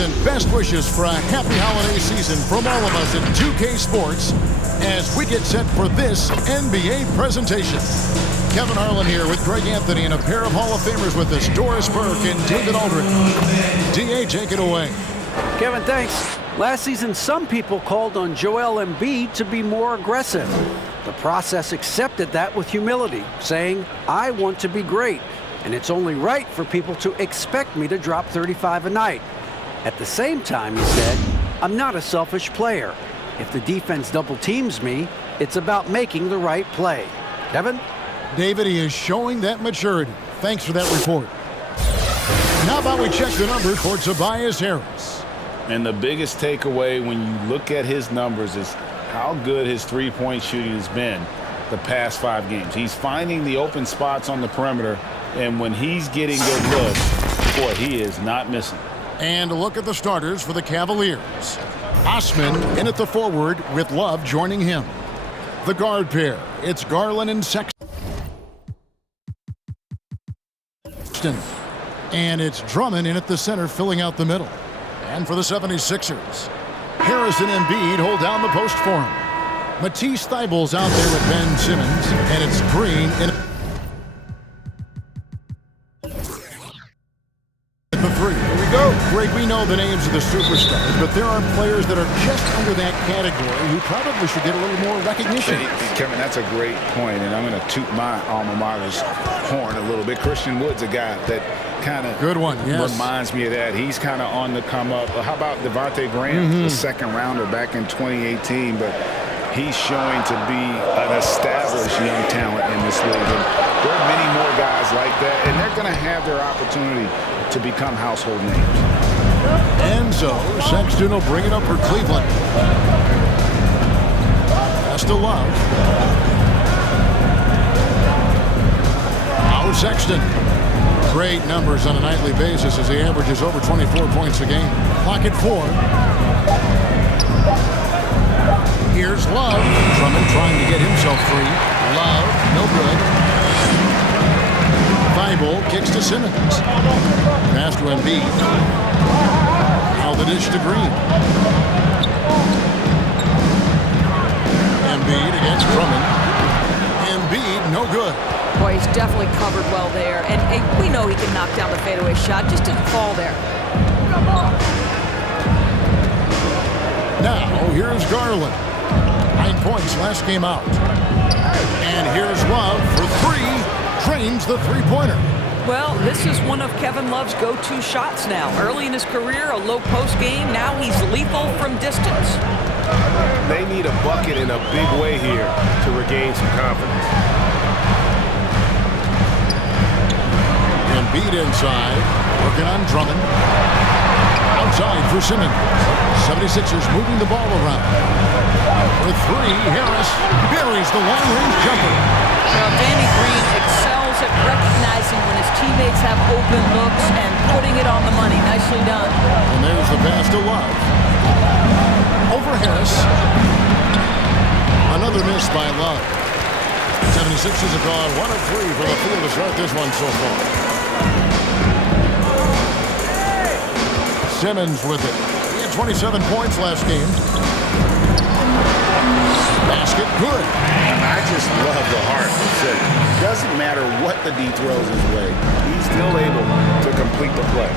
and best wishes for a happy holiday season from all of us at 2K Sports as we get set for this NBA presentation. Kevin Harlan here with Greg Anthony and a pair of Hall of Famers with us, Doris Burke and David Aldridge. DA, take it away. Kevin, thanks. Last season, some people called on Joel Embiid to be more aggressive. The process accepted that with humility, saying, I want to be great, and it's only right for people to expect me to drop 35 a night. At the same time, he said, I'm not a selfish player. If the defense double teams me, it's about making the right play. Kevin? David, he is showing that maturity. Thanks for that report. How about we check the numbers for Tobias Harris? And the biggest takeaway when you look at his numbers is how good his three-point shooting has been the past 5 games. He's finding the open spots on the perimeter, and when he's getting good looks, boy, he is not missing. And a look at the starters for the Cavaliers. Osman in at the forward with Love joining him. The guard pair, it's Garland and Sexton. And it's Drummond in at the center filling out the middle. And for the 76ers, Harris and Embiid hold down the post for him. Matisse Thybulle's out there with Ben Simmons, and it's Green in at the 3. Here we go. Greg, we know the names of the superstars, but there are players that are just under that category who probably should get a little more recognition. Kevin, that's a great point, and I'm going to toot my alma mater's horn a little bit. Christian Wood's a guy that kind of reminds me of that. He's kind of on the come up. How about Devontae Graham, the second rounder back in 2018, but he's showing to be an established young talent in this league. And there are many more guys like that, and they're going to have their opportunity to become household names. And so Sexton will bring it up for Cleveland. Pass to Love. Now Sexton. Great numbers on a nightly basis as he averages over 24 points a game. Clock at 4. Here's Love. Drummond trying to get himself free. Love, no good. Thibault kicks to Simmons. Pass to Embiid. Now the dish to Green. Embiid against Drummond. Embiid, no good. Boy, he's definitely covered well there. And we know he can knock down the fadeaway shot. Just didn't fall there. Now, here's Garland. 9 points last game out. And here's Love for 3. Drains the three-pointer. Well, this is one of Kevin Love's go-to shots now. Early in his career, a low-post game. Now he's lethal from distance. They need a bucket in a big way here to regain some confidence. Embiid inside, working on Drummond. Outside for Simmons. 76ers moving the ball around. For 3, Harris buries the long-range jumper. Well, Danny Green excels at recognizing when his teammates have open looks and putting it on the money. Nicely done. And there's the pass to Love. Over Harris. Another miss by Love. 76ers have gone 1 of 3 from the field to start this one so far. Simmons with it. He had 27 points last game. Basket good. I just love the heart of Simmons. Doesn't matter what the D throws his way, he's still able to complete the play.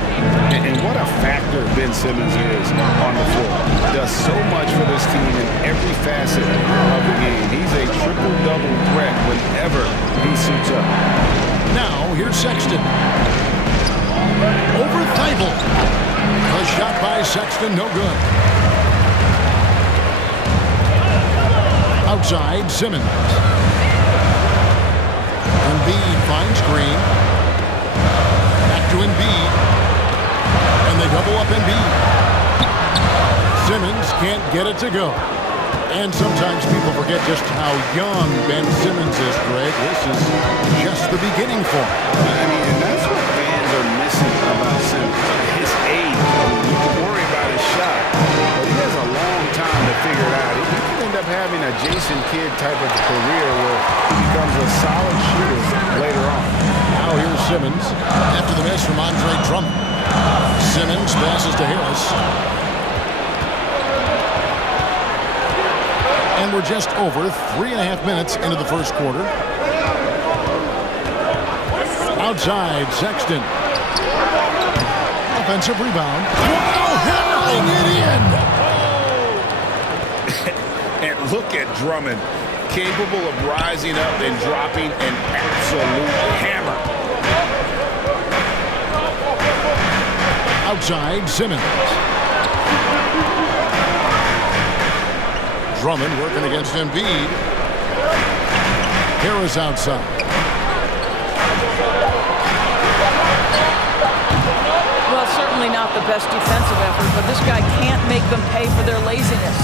And what a factor Ben Simmons is on the floor. Does so much for this team in every facet of the game. He's a triple-double threat whenever he suits up. Now, here's Sexton. Over Thibault. A shot by Sexton, no good. Outside, Simmons. Embiid finds Green. Back to Embiid. And they double up Embiid. Simmons can't get it to go. And sometimes people forget just how young Ben Simmons is, Greg. This is just the beginning for him. I mean, and that's what fans are missing about Simmons. His age. You can worry about his shot, but he has a long time to figure it out. He could end up having a Jason Kidd type of career where he becomes a solid shooter later on. Now Now here's Simmons after the miss from Andre Drummond. Simmons passes to Harris. And we're just over 3.5 minutes into the first quarter. Outside, Sexton. Offensive rebound. Wow, hammering it in! And look at Drummond, capable of rising up and dropping an absolute hammer. Outside, Simmons. Drummond working against Embiid. Harris outside. Well, certainly not the best defensive effort, but this guy can't make them pay for their laziness.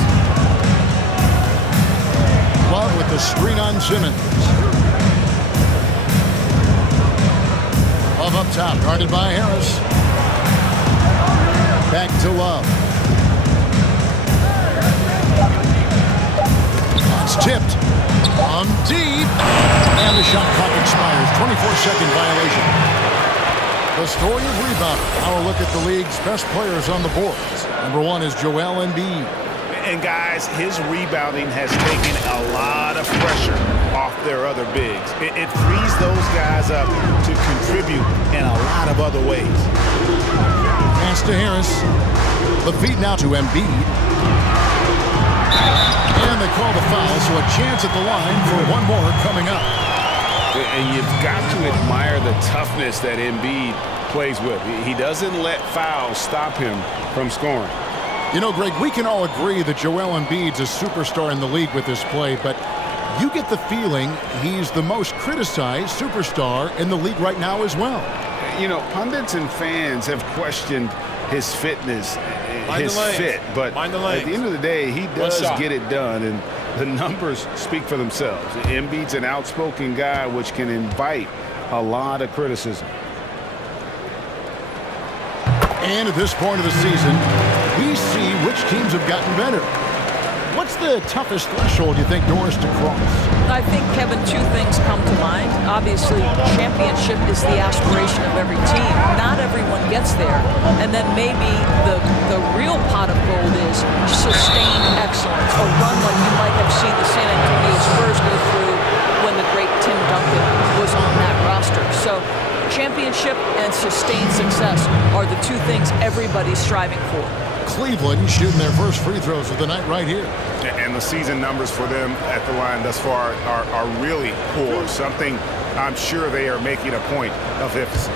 Love with the screen on Simmons. Love up top, guarded by Harris. Back to Love. It's tipped. On deep. And the shot clock expires. 24-second violation. The story of rebounding. Now a look at the league's best players on the boards. Number 1 is Joel Embiid. And guys, his rebounding has taken a lot of pressure off their other bigs. It frees those guys up to contribute in a lot of other ways. Pass to Harris. The feed now to Embiid. And they call the foul, so a chance at the line for one more coming up. And you've got to admire the toughness that Embiid plays with. He doesn't let fouls stop him from scoring. You know, Greg, we can all agree that Joel Embiid's a superstar in the league with this play, but you get the feeling he's the most criticized superstar in the league right now as well. You know, pundits and fans have questioned his fitness, his fit, but at the end of the day, he does get it done, and the numbers speak for themselves. Embiid's an outspoken guy, which can invite a lot of criticism. And at this point of the season, we see which teams have gotten better. What's the toughest threshold you think Doris to cross? I think, Kevin, two things come to mind. Obviously, championship is the aspiration of every team. Not everyone gets there. And then maybe the real pot of gold is sustained excellence, a run like you might have seen the San Antonio Spurs go through when the great Tim Duncan was on that roster. So championship and sustained success are the two things everybody's striving for. Cleveland shooting their first free throws of the night right here. And the season numbers for them at the line thus far are really poor. Something I'm sure they are making a point of emphasis.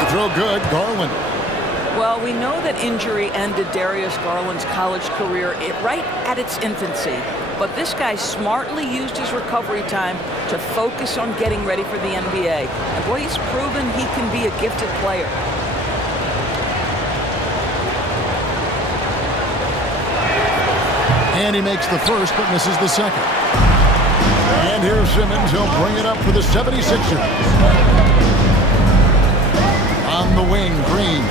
The throw good, Garland. Well, we know that injury ended Darius Garland's college career right at its infancy. But this guy smartly used his recovery time to focus on getting ready for the NBA. And boy, he's proven he can be a gifted player. And he makes the first, but misses the second. And here's Simmons. He'll bring it up for the 76ers. On the wing, Green.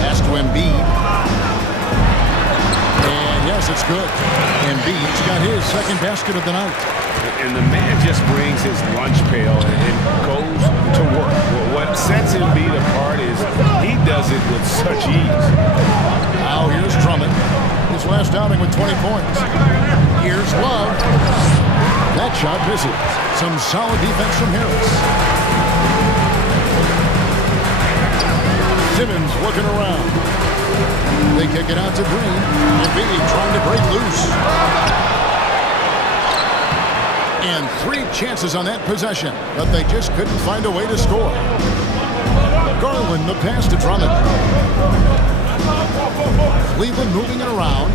Pass to Embiid. Yes, it's good. Embiid's got his second basket of the night. And the man just brings his lunch pail and goes to work. Well, what sets Embiid apart is he does it with such ease. Now here's Drummond. His last outing with 20 points. Here's Love. That shot misses. Some solid defense from Harris. Simmons looking around. They kick it out to Green. Embiid trying to break loose. And 3 chances on that possession, but they just couldn't find a way to score. Garland, the pass to Drummond. Cleveland moving it around.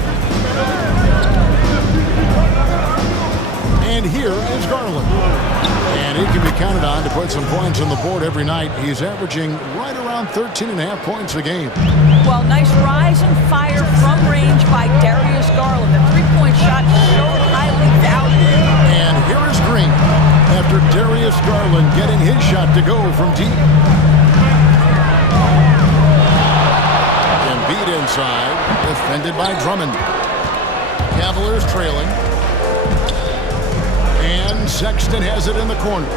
And here is Garland. And he can be counted on to put some points on the board every night. He's averaging right around 13.5 points a game. Well, nice rise and fire from range by Darius Garland. The three-point shot showed highly valued. And here is Green after Darius Garland getting his shot to go from deep. Embiid side, defended by Drummond. Cavaliers trailing. And Sexton has it in the corner.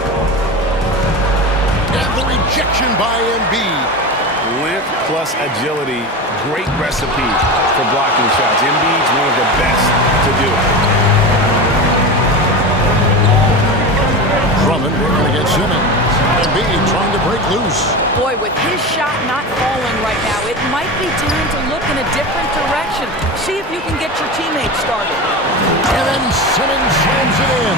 And the rejection by Embiid. Length plus agility, great recipe for blocking shots. Embiid's one of the best to do it. Drummond working against Simmons. Embiid trying to break loose. Boy, with his shot not falling right now, it might be time to look in a different direction. See if you can get your teammates started. And then Simmons slams it in.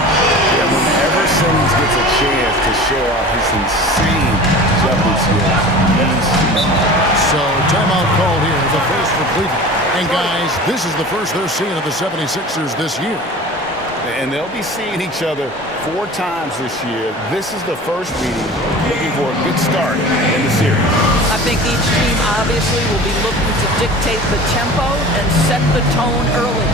Yeah, whenever Simmons gets a chance to show off his insane jumper skills. So timeout called here, the first for Cleveland. And guys, this is the first they're seeing of the 76ers this year. And they'll be seeing each other 4 times this year. This is the first meeting, looking for a good start in the series. I think each team obviously will be looking to dictate the tempo and set the tone early.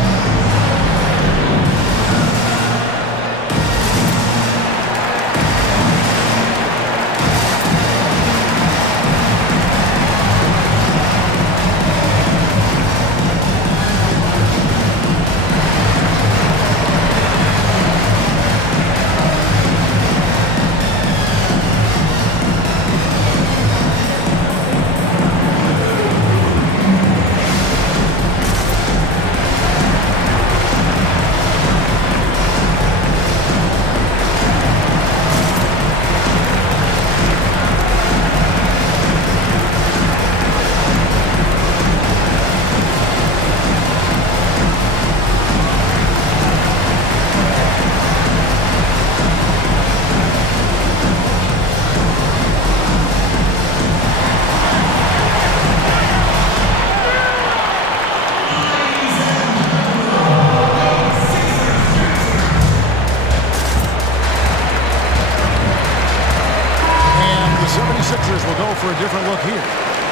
For a different look here.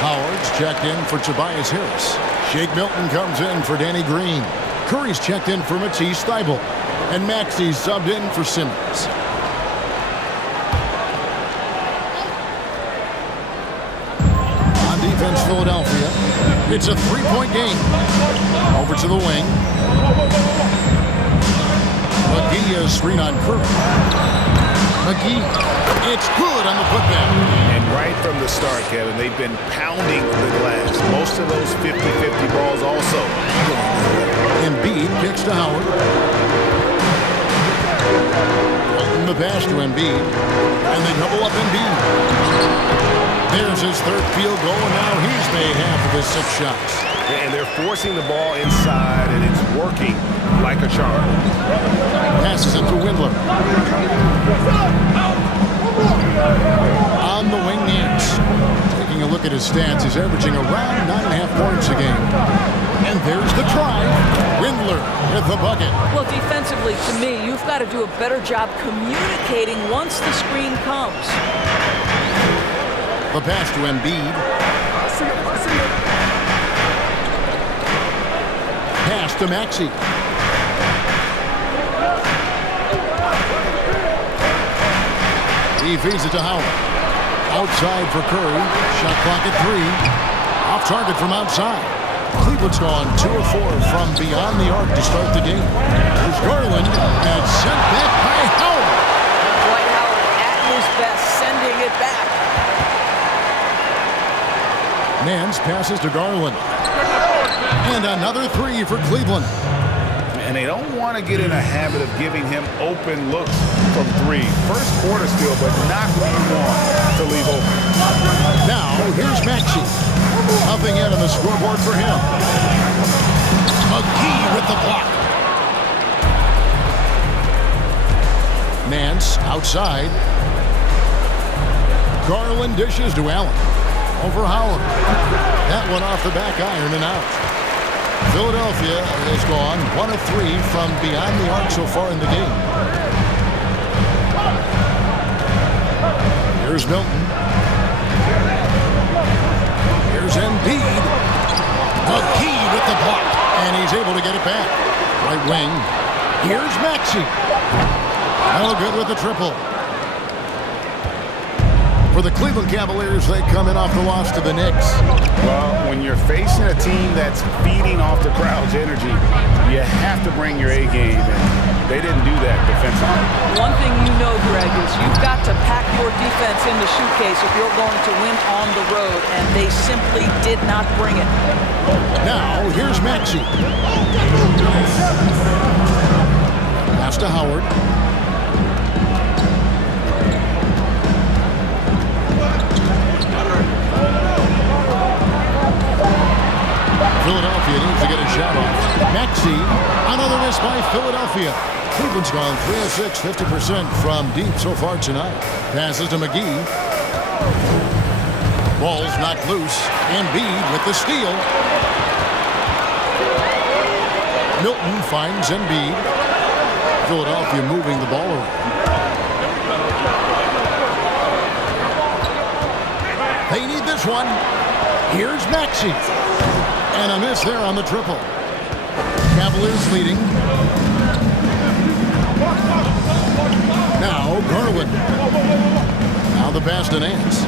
Howard's checked in for Tobias Harris. Shake Milton comes in for Danny Green. Curry's checked in for Matisse Thybulle. And Maxey's subbed in for Simmons. On defense, Philadelphia. It's a three-point game. Over to the wing. McGee screen on Curry. McGee. It's good on the putback. And right from the start, Kevin, they've been pounding the glass. Most of those 50-50 balls also. Embiid kicks to Howard. Walton the pass to Embiid. And they double up Embiid. There's his third field goal, and now he's made half of his 6 shots. And they're forcing the ball inside, and it's working like a charm. Passes it to Windler. On the wing, Nance. Taking a look at his stats, he's averaging around 9.5 points a game. And there's the try. Windler with the bucket. Well, defensively, to me, you've got to do a better job communicating once the screen comes. The pass to Embiid. Pass to Maxey. He feeds it to Howard. Outside for Curry. Shot clock at 3. Off target from outside. Cleveland's gone 2 of 4 from beyond the arc to start the game. Here's Garland and sent back by Howard. Dwight Howard at his best, sending it back. Nance passes to Garland. And another 3 for Cleveland. And they don't want to get in a habit of giving him open looks from 3. First quarter still, but not what you want to leave open. Now, here's Maxey. Nothing in on the scoreboard for him. McGee with the block. Nance outside. Garland dishes to Allen. Over Howard. That one off the back iron and out. Philadelphia has gone 1 of 3 from beyond the arc so far in the game. Here's Milton. Here's Embiid. McGee with the block. And he's able to get it back. Right wing. Here's Maxey. No good with the triple. For the Cleveland Cavaliers, they come in off the loss to the Knicks. Well, when you're facing a team that's feeding off the crowd's energy, you have to bring your A game, and they didn't do that defensively. One thing you know, Greg, is you've got to pack your defense in the suitcase if you're going to win on the road, and they simply did not bring it. Now, here's Maxey. Pass to Howard. Philadelphia needs to get a shot off. Maxey, another miss by Philadelphia. Cleveland's gone 3 of 6, 50% from deep so far tonight. Passes to McGee. Ball's knocked loose. Embiid with the steal. Milton finds Embiid. Philadelphia moving the ball around. They need this one. Here's Maxey. And a miss there on the triple. Cavaliers leading. Now Garland. Now the pass to Nance.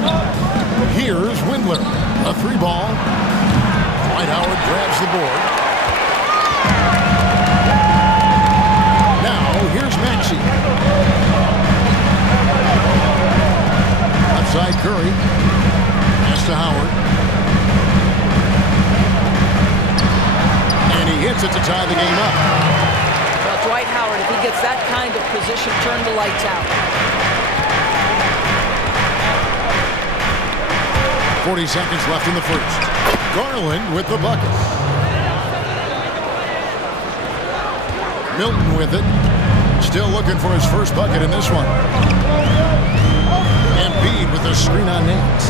Here's Windler. A 3-ball. Dwight Howard grabs the board. Now here's Maxey. Left side Curry. Pass to Howard. He hits it to tie the game up. Well, Dwight Howard, if he gets that kind of position, turn the lights out. 40 seconds left in the first. Garland with the bucket. Milton with it. Still looking for his first bucket in this one. Embiid with the screen on Nance.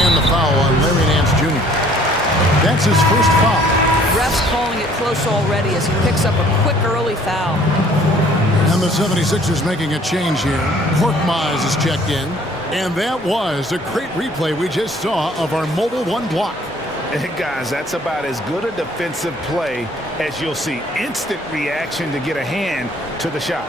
And the foul on Larry Nance Jr. That's his first foul. Ref's calling it close already as he picks up a quick early foul. And the 76ers making a change here. Korkmaz is checked in. And that was a great replay we just saw of our Mobile One block. Hey guys, that's about as good a defensive play as you'll see. Instant reaction to get a hand to the shot.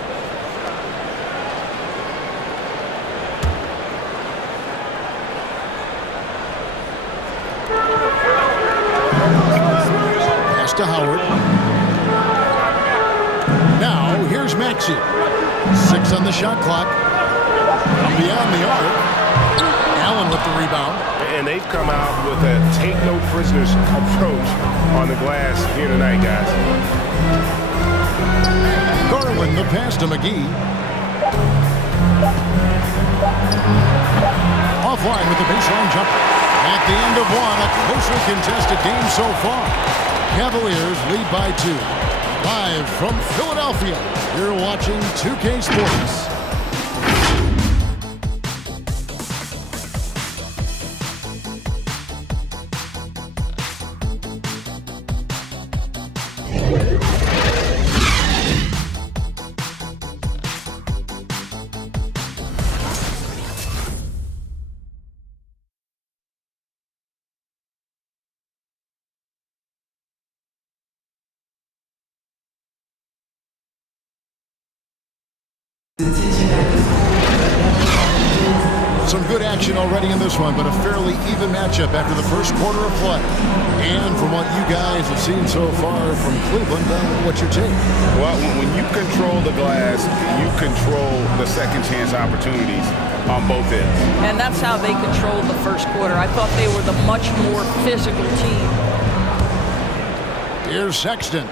To Howard. Now here's Maxey. 6 on the shot clock. Beyond the arc. Allen with the rebound. And they've come out with a take no prisoners approach on the glass here tonight, guys. Garland the pass to McGee. Offline with the baseline jumper. At the end of one, a closely contested game so far. Cavaliers lead by 2. Live from Philadelphia, you're watching 2K Sports. Some good action already in this one, but a fairly even matchup after the first quarter of play. And from what you guys have seen so far from Cleveland, what's your take? Well, when you control the glass, you control the second chance opportunities on both ends. And that's how they controlled the first quarter. I thought they were the much more physical team. Here's Sexton.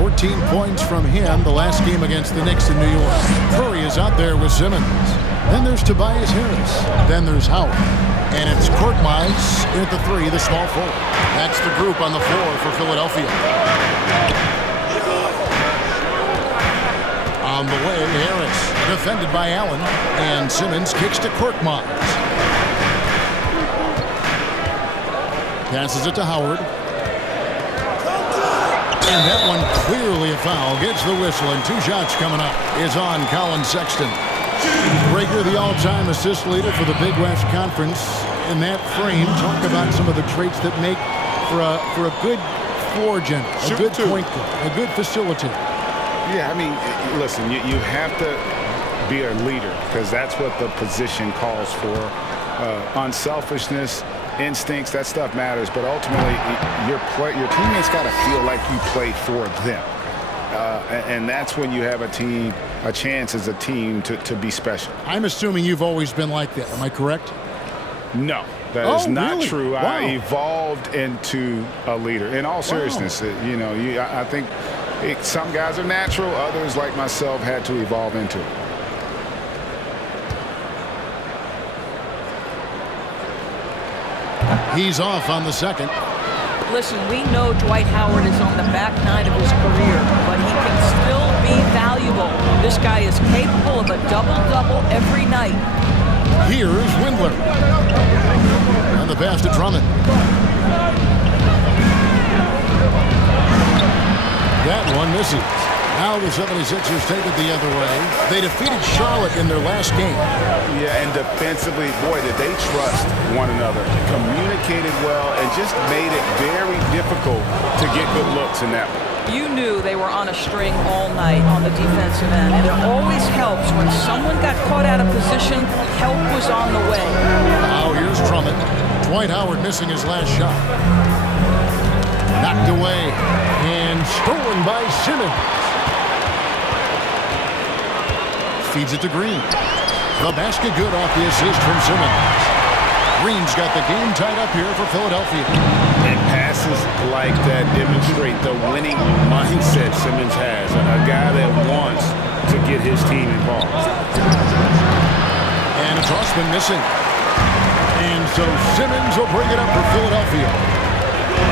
14 points from him the last game against the Knicks in New York. Curry is out there with Simmons. Then there's Tobias Harris. Then there's Howard. And it's Korkmaz at the 3, the small forward. That's the group on the floor for Philadelphia. On the way, Harris, defended by Allen. And Simmons kicks to Korkmaz. Passes it to Howard. And that one clearly a foul. Gets the whistle, and 2 shots coming up. Is on Colin Sexton. Breaker, the all-time assist leader for the Big West Conference. In that frame, talk about some of the traits that make for a good floor general, a good point guard, a good facilitator. Yeah, I mean, listen, you have to be a leader, because that's what the position calls for. Unselfishness, instincts, that stuff matters, but ultimately your teammates got to feel like you play for them. And that's when you have a chance as a team to be special. I'm assuming you've always been like that. Am I correct? No, that is not really? true. Wow. I evolved into a leader. In all seriousness, I think some guys are natural. Others, like myself, had to evolve into it. He's off on the second. Listen, we know Dwight Howard is on the back nine of his career, but he can still be valuable. This guy is capable of a double-double every night. Here's Windler. And the pass to Drummond. That one misses. Now the 76ers take it the other way. They defeated Charlotte in their last game. Yeah, and defensively, boy, did they trust one another. Communicated well and just made it very difficult to get good looks in that one. You knew they were on a string all night on the defensive end, and it always helps when someone got caught out of position, help was on the way. Now here's Drummond. Dwight Howard missing his last shot. Knocked away and stolen by Simmons. Feeds it to Green. The basket good off the assist from Simmons. Green's got the game tied up here for Philadelphia. And passes like that demonstrate the winning mindset Simmons has. A guy that wants to get his team involved. And it's Osman missing. And so Simmons will bring it up for Philadelphia.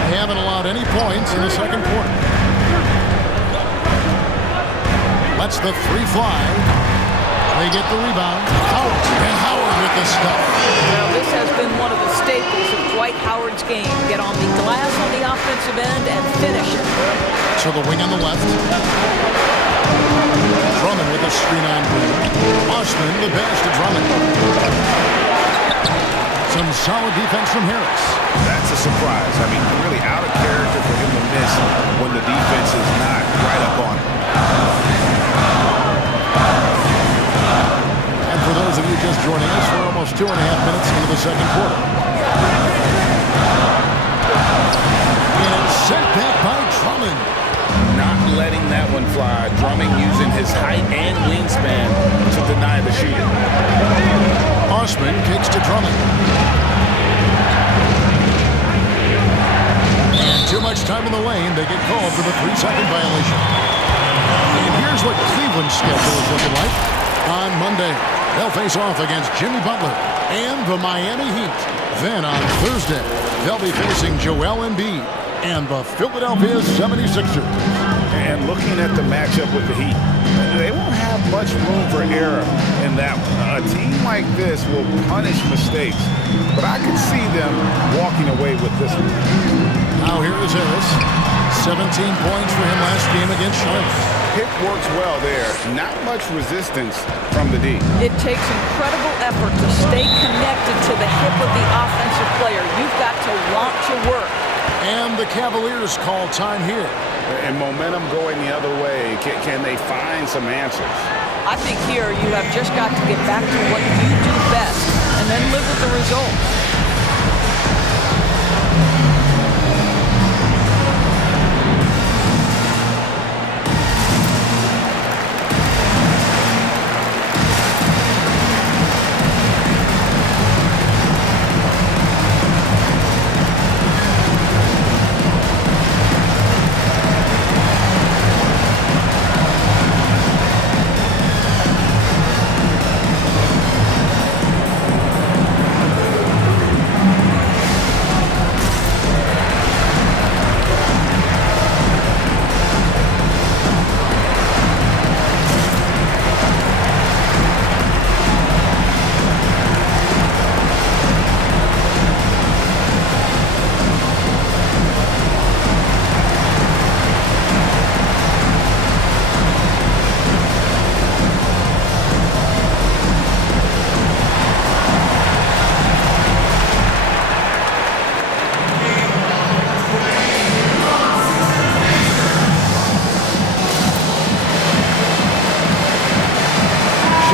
They haven't allowed any points in the second quarter. Lets the three fly. They get the rebound. And Howard with the stuff. Well, this has been one of the staples of Dwight Howard's game. Get on the glass on the offensive end and finish it. So the wing on the left. Drummond with a screen on Green. Osman the pass to Drummond. Some solid defense from Harris. That's a surprise. I mean, really out of character for him to miss when the defense is not right up on him. For those of you just joining us, we're almost 2.5 minutes into the second quarter. And it's sent back by Drummond. Not letting that one fly. Drummond using his height and wingspan to deny the shooting. Osman kicks to Drummond. And too much time in the lane. They get called for the 3-second violation. And here's what Cleveland's schedule is looking like. On Monday, they'll face off against Jimmy Butler and the Miami Heat. Then on Thursday, they'll be facing Joel Embiid and the Philadelphia 76ers. And looking at the matchup with the Heat, they won't have much room for error in that one. A team like this will punish mistakes, but I could see them walking away with this one. Now here is Harris. 17 points for him last game against Charlotte. Pick works well there. Not much resistance from the D. It takes incredible effort to stay connected to the hip of the offensive player. You've got to want to work. And the Cavaliers call time here. And momentum going the other way. Can they find some answers? I think here you have just got to get back to what you do best and then live with the results.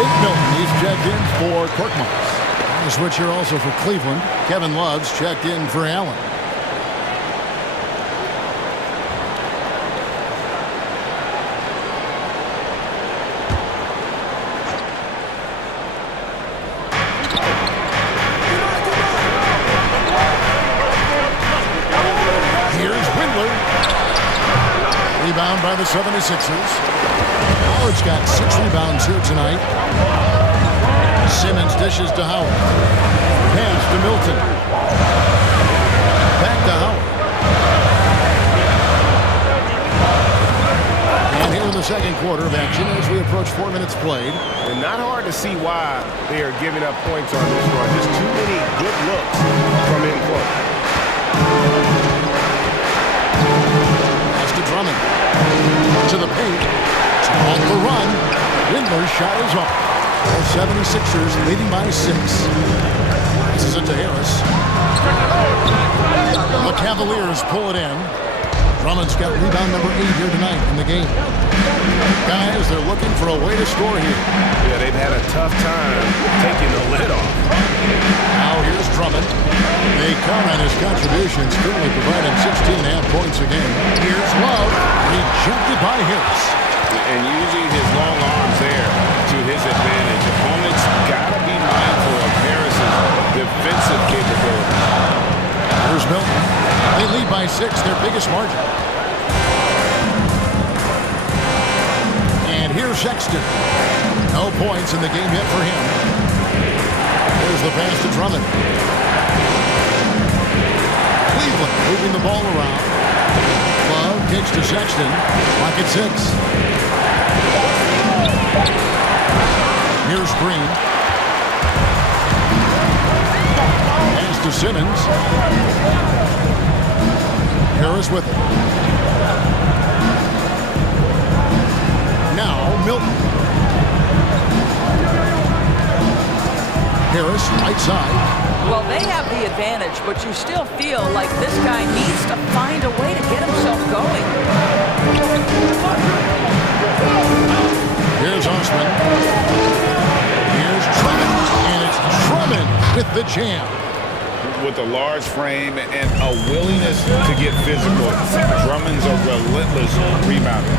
Nate Milton, he's checked in for Korkmaz. The switch here also for Cleveland. Kevin Love's checked in for Allen. Rebound by the 76ers. Howard's got 6 rebounds here tonight. Simmons dishes to Howard. Pass to Milton. Back to Howard. And here in the second quarter of action as we approach 4 minutes played. And not hard to see why they are giving up points on this run. Just too many good looks from in court. Drummond to the paint. Off the run. Windler's shot is up. The 76ers leading by 6. This is it to Harris. The Cavaliers pull it in. Drummond's got rebound number 8 here tonight in the game. Guys, they're looking for a way to score here. Yeah, they've had a tough time taking the lid off. Now here's Drummond. They count on his contributions, currently providing 16.5 points a game. Here's Love, rejected by Harris. And using his long arms there to his advantage. Opponents got to be mindful of Harris's defensive capability. Here's Milton. They lead by 6, their biggest margin. And here's Sexton. No points in the game yet for him. Here's the pass to Drummond. Cleveland moving the ball around. Love kicks to Sexton. Clock at 6. Here's Green. Pass to Simmons. Harris with it. Now Milton. Harris, right side. Well, they have the advantage, but you still feel like this guy needs to find a way to get himself going. Here's Osman. Here's Drummond. And it's Drummond with the jam. With a large frame and a willingness to get physical, Drummond's a relentless rebounder.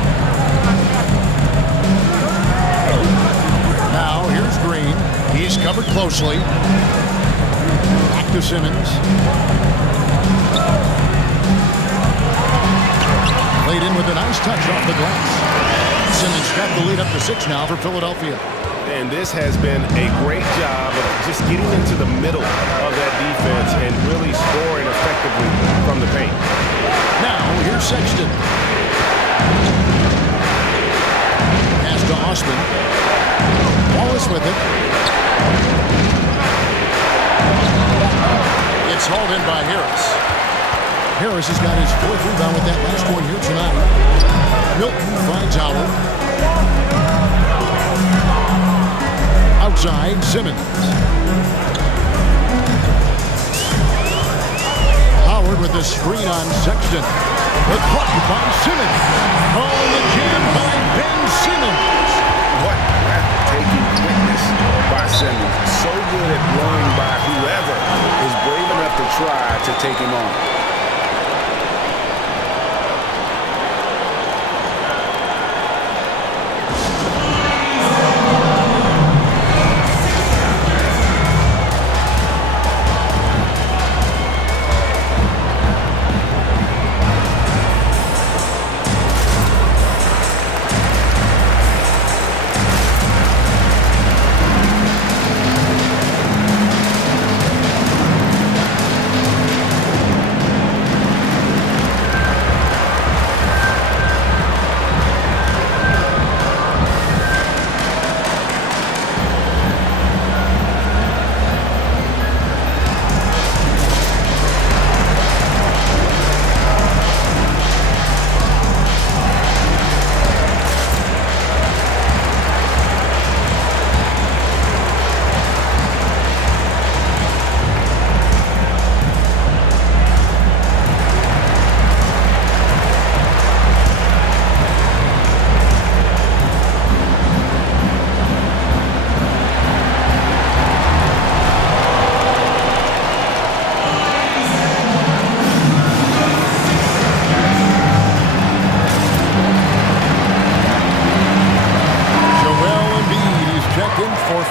Now here's Green. He's covered closely. Back to Simmons. Played in with a nice touch off the glass. Simmons got the lead up to 6 now for Philadelphia. And this has been a great job of just getting into the middle of that defense and really scoring effectively from the paint. Now here's Sexton. Pass to Osman. Wallace with it. It's hauled in by Harris. Harris has got his 4th rebound with that last one here tonight. Milton finds Howard. Outside, Simmons. Howard with the screen on Sexton. The clock by Simmons. Oh, the jam by Ben Simmons. What breathtaking quickness by Simmons. So good at blowing by whoever is brave enough to try to take him on.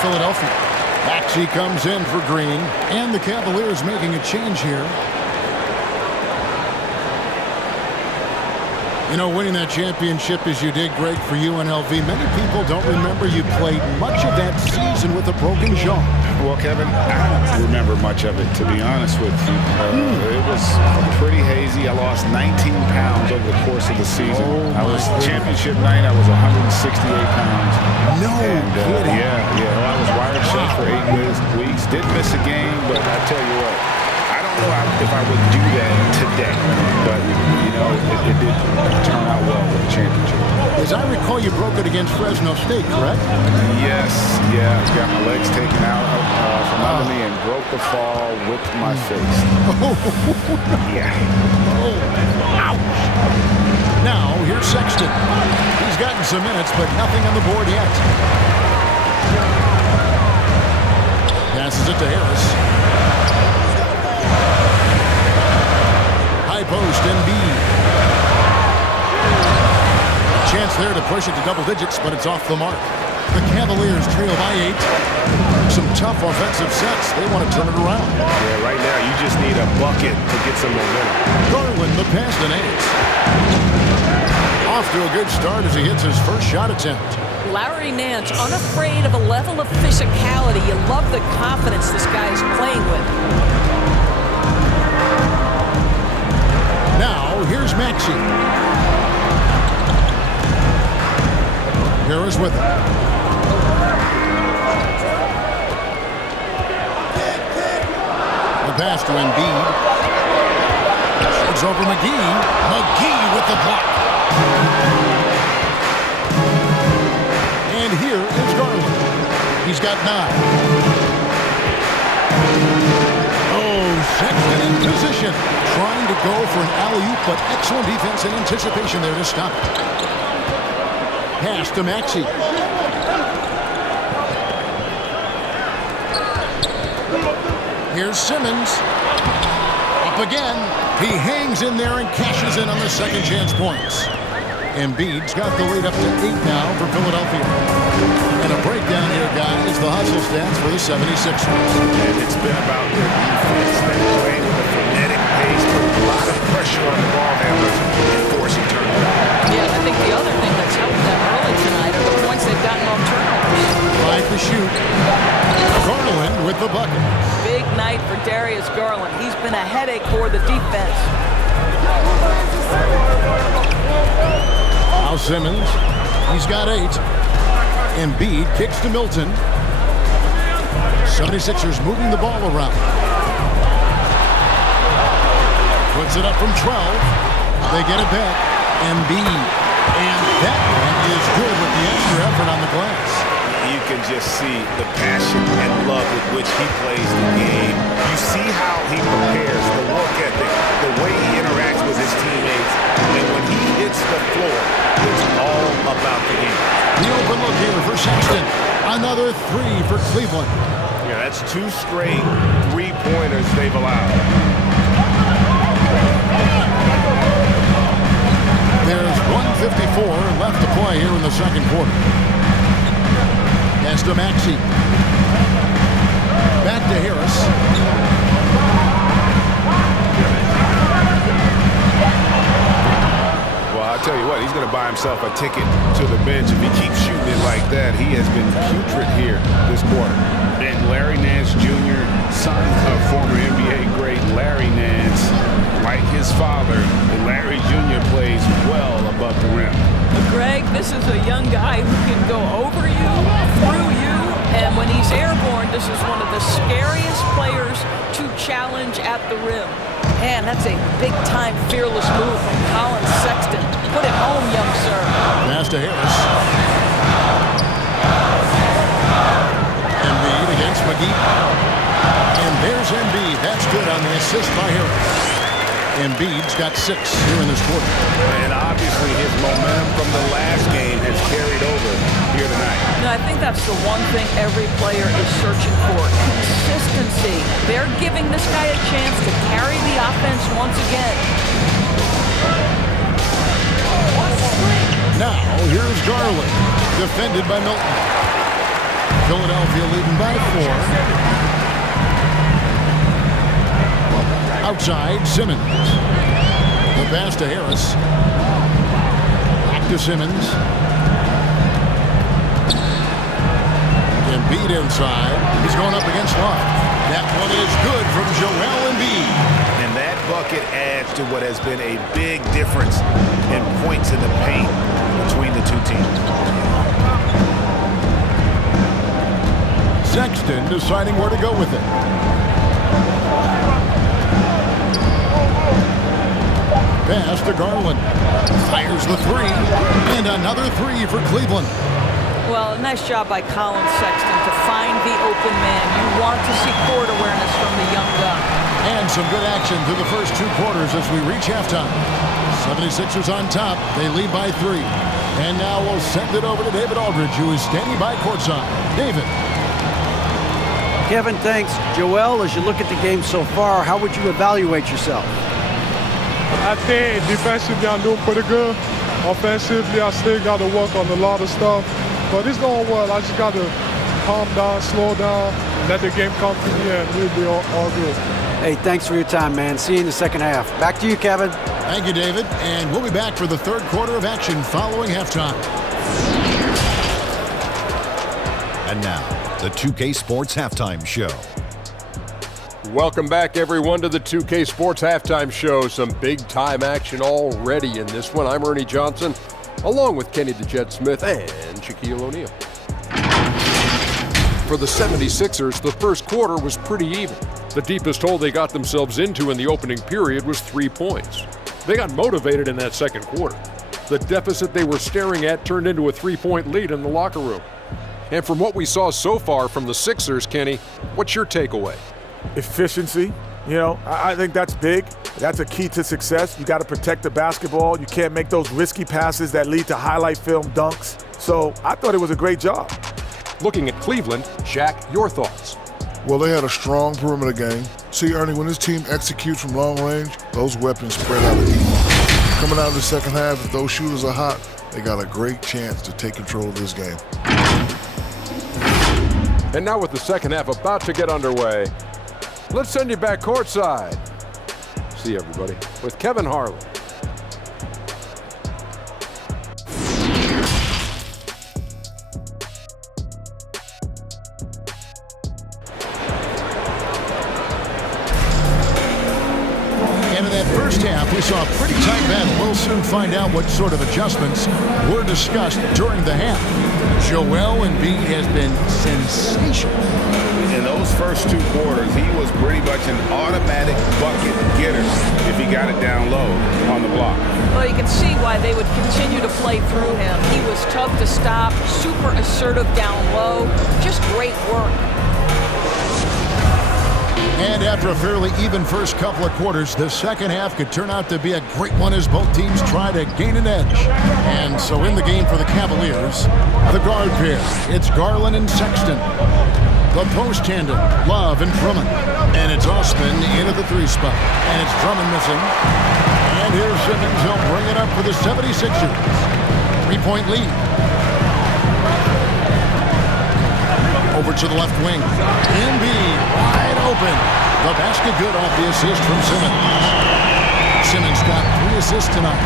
Philadelphia. Maxey comes in for Green, and the Cavaliers making a change here. You know, winning that championship as you did, Greg, for UNLV. Many people don't remember you played much of that season with a broken jaw. Well, Kevin, I don't remember much of it, to be honest with you. It was pretty hazy. I lost 19 pounds over the course of the season. I was championship night. I was 168 pounds. No kidding. Yeah. Well, I was wired shut for 8 weeks. Did miss a game, but I tell you what, I don't know if I would do that today. But, you know, it did turn out well with the championship. As I recall, you broke it against Fresno State, correct? Yes, yeah. Got my legs taken out from under me and broke the fall with my face. Yeah. Ouch. Now, here's Sexton. He's gotten some minutes, but nothing on the board yet. Passes it to Harris. High post, Embiid. Chance there to push it to double digits, but it's off the mark. The Cavaliers trail by 8. Some tough offensive sets. They want to turn it around. Yeah, right now you just need a bucket to get some momentum. Garland, the pass to Nance. Off to a good start as he hits his first shot attempt. Larry Nance, unafraid of a level of physicality. You love the confidence this guy is playing with. Now, here's Maxey. Harris with it. The pass to Embiid. It's over McGee. McGee with the block. And here is Garland. He's got 9. Oh, Sexton in position. Trying to go for an alley-oop, but excellent defense and anticipation there to stop it. Pass to Maxey. Here's Simmons. Up again. He hangs in there and cashes in on the second chance points. Embiid's got the lead up to 8 now for Philadelphia. And a breakdown here, guys. The hustle stats for the 76ers. And it's been about their defense. They're playing with a frenetic pace, put a lot of pressure on the ball handlers and forcing turnovers. Yeah, I think the other thing that's helped them early tonight are the points they've gotten off turnovers. 5 to shoot. Garland with the bucket. Big night for Darius Garland. He's been a headache for the defense. Now Simmons. He's got 8. Embiid kicks to Milton. 76ers moving the ball around. Puts it up from 12. They get it back. Embiid. And that one is good with the extra effort on the glass. You can just see the passion and love with which he plays the game. You see how he prepares, the work ethic, the way he interacts with his teammates. And when he hits the floor, it's all about the game. The open look here for Sexton. Another 3 for Cleveland. Yeah, that's 2 straight three-pointers they've allowed. There's 1:54 left to play here in the second quarter. Pass to Maxey. Back to Harris. Well, I'll tell you what, he's going to buy himself a ticket to the bench if he keeps shooting it like that. He has been putrid here this quarter. And Larry Nance Jr., son of former NBA great Larry Nance, like his father, Larry Jr. plays well above the rim. Greg, this is a young guy who can go over you, through you, and when he's airborne, this is one of the scariest players to challenge at the rim. Man, that's a big-time fearless move from Colin Sexton. Put it home, young sir. Pass to Harris. Embiid against McGee. And there's Embiid. That's good on the assist by Harris. Embiid's got 6 here in this quarter. And obviously his momentum from the last game has carried over here tonight. No, I think that's the one thing every player is searching for. Consistency. They're giving this guy a chance to carry the offense once again. Now, here's Garland, defended by Milton. Philadelphia leading by 4. Outside, Simmons. The pass to Harris. Back to Simmons. Embiid inside. He's going up against Love. That one is good from Joel Embiid. And that bucket adds to what has been a big difference in points in the paint between the two teams. Sexton deciding where to go with it. Pass to Garland. Fires the three. And another three for Cleveland. Well, nice job by Colin Sexton to find the open man. You want to see court awareness from the young gun. And some good action through the first 2 quarters as we reach halftime. 76ers on top. They lead by 3. And now we'll send it over to David Aldridge, who is standing by courtside. David. Kevin, thanks. Joel, as you look at the game so far, how would you evaluate yourself? I think defensively I'm doing pretty good. Offensively, I still got to work on a lot of stuff. But it's going well. I just got to calm down, slow down, let the game come to me, and we'll be all good. Hey, thanks for your time, man. See you in the second half. Back to you, Kevin. Thank you, David. And we'll be back for the 3rd quarter of action following halftime. And now, the 2K Sports Halftime Show. Welcome back, everyone, to the 2K Sports Halftime Show. Some big-time action already in this one. I'm Ernie Johnson, along with Kenny the Jet Smith and Shaquille O'Neal. For the 76ers, the first quarter was pretty even. The deepest hole they got themselves into in the opening period was 3 points. They got motivated in that second quarter. The deficit they were staring at turned into a 3-point lead in the locker room. And from what we saw so far from the Sixers, Kenny, what's your takeaway? Efficiency. You know, I think that's big. That's a key to success. You got to protect the basketball. You can't make those risky passes that lead to highlight film dunks. So I thought it was a great job. Looking at Cleveland, Shaq, your thoughts? Well, they had a strong perimeter game. See, Ernie, when this team executes from long range, those weapons spread out of heat. Coming out of the second half, if those shooters are hot, they got a great chance to take control of this game. And now with the second half about to get underway, let's send you back courtside. See everybody with Kevin Harlan. And in that first half, we saw a pretty tight battle. We'll soon find out what sort of adjustments were discussed during the half. Joel Embiid has been sensational. In those first 2 quarters, he was pretty much an automatic bucket getter if he got it down low on the block. Well, you can see why they would continue to play through him. He was tough to stop, super assertive down low, just great work. And after a fairly even first couple of quarters, the second half could turn out to be a great one as both teams try to gain an edge. And so in the game for the Cavaliers, the guard pair, it's Garland and Sexton. The post tandem, Love and Drummond. And it's Osman into the 3 spot. And it's Drummond missing. And here's Simmons. He'll bring it up for the 76ers. 3-point lead. Over to the left wing. Embiid wide open. The basket good off the assist from Simmons. Simmons got 3 assists tonight.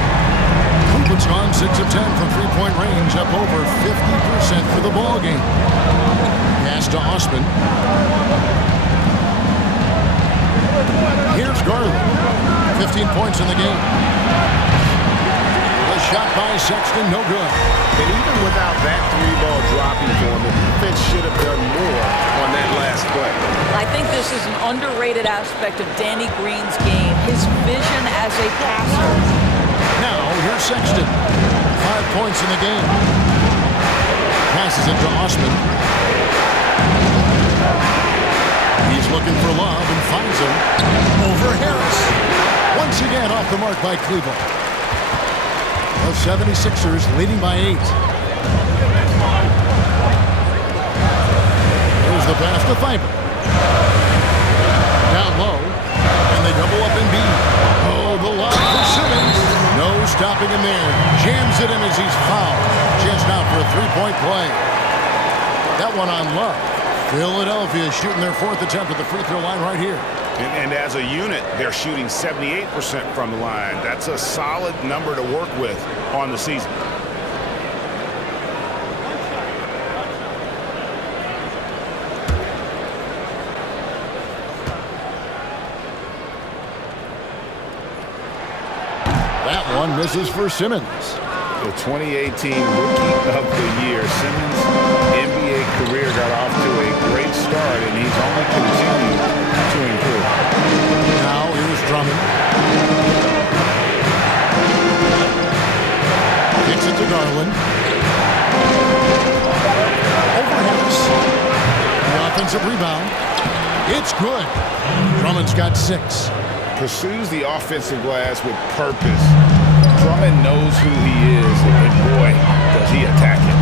Cleveland's gone 6 of 10 from 3-point range, up over 50% for the ball game. Pass to Osman. Here's Garland. 15 points in the game. The shot by Sexton, no good. And even without that 3-ball dropping for him, the defense should have done more on that last play. I think this is an underrated aspect of Danny Green's game, his vision as a passer. Now, here's Sexton. 5 points in the game. Passes it to Osman. He's looking for Love and finds him. Over Harris. Once again off the mark by Cleveland. The 76ers leading by 8. Here's the pass to Fiber. Down low. And they double up Embiid. Oh, the lob for Simmons. No stopping him there. Jams it in as he's fouled. Just out for a 3-point play. That one on Love. Philadelphia shooting their 4th attempt at the free throw line right here. And as a unit, they're shooting 78% from the line. That's a solid number to work with on the season. That one misses for Simmons. The 2018 Rookie of the Year. Simmons' NBA career got off to a great start, and he's only continued to improve. Now here's Drummond. Kicks it to Garland. Over Harris. The offensive rebound. It's good. Drummond's got 6. Pursues the offensive glass with purpose. Drummond knows who he is, and boy, does he attack it.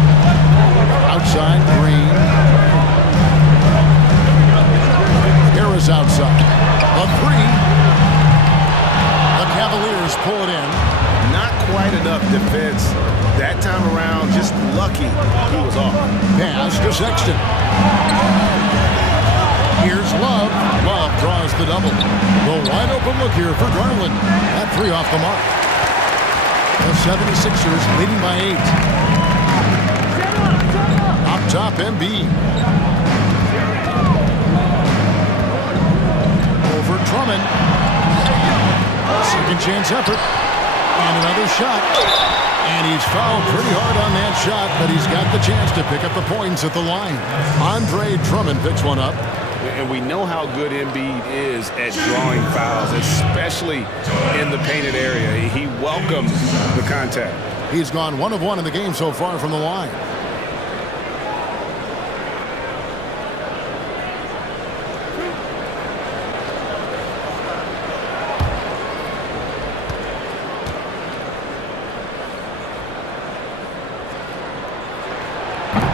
Outside, Green. Harris outside. A 3. The Cavaliers pull it in. Not quite enough defense. That time around, just lucky he was off. Pass to Sexton. Here's Love. Love draws the double. The wide open look here for Garland. That 3 off the mark. The 76ers leading by 8. Up top, Embiid. Over Drummond. Second chance effort. And another shot. And he's fouled pretty hard on that shot, but he's got the chance to pick up the points at the line. Andre Drummond picks one up. And we know how good Embiid is at drawing fouls, especially in the painted area. He welcomes the contact. He's gone 1 of 1 in the game so far from the line.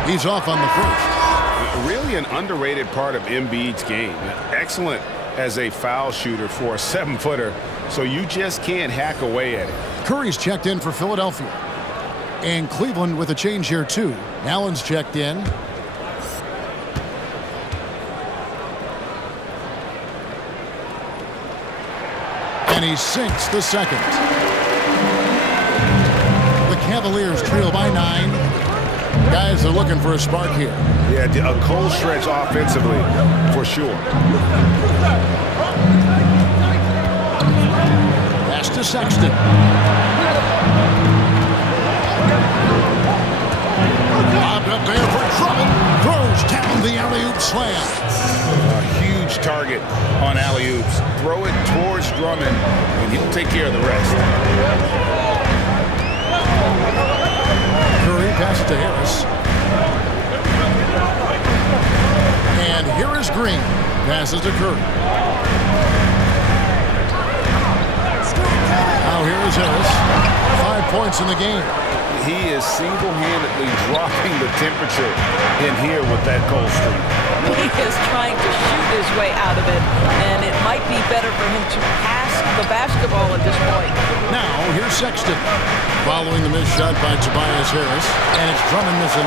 He's off on the first. Really an underrated part of Embiid's game. Excellent as a foul shooter for a 7-footer, so you just can't hack away at it. Curry's checked in for Philadelphia. And Cleveland with a change here too. Allen's checked in. And he sinks the second. The Cavaliers trail by 9. Guys are looking for a spark here. Yeah, a cold stretch offensively, for sure. Pass to Sexton. Lobbed up there for Drummond. Throws down the alley-oop slam. A huge target on alley-oops. Throw it towards Drummond, and he'll take care of the rest. Curry passes to Harris. And here is Green. Passes to Curry. Now here is Harris. 5 points in the game. He is single-handedly dropping the temperature in here with that cold streak. He is trying to shoot his way out of it, and it might be better for him to pass the basketball at this point. Now, here's Sexton. Following the missed shot by Tobias Harris, and it's Drummond missing.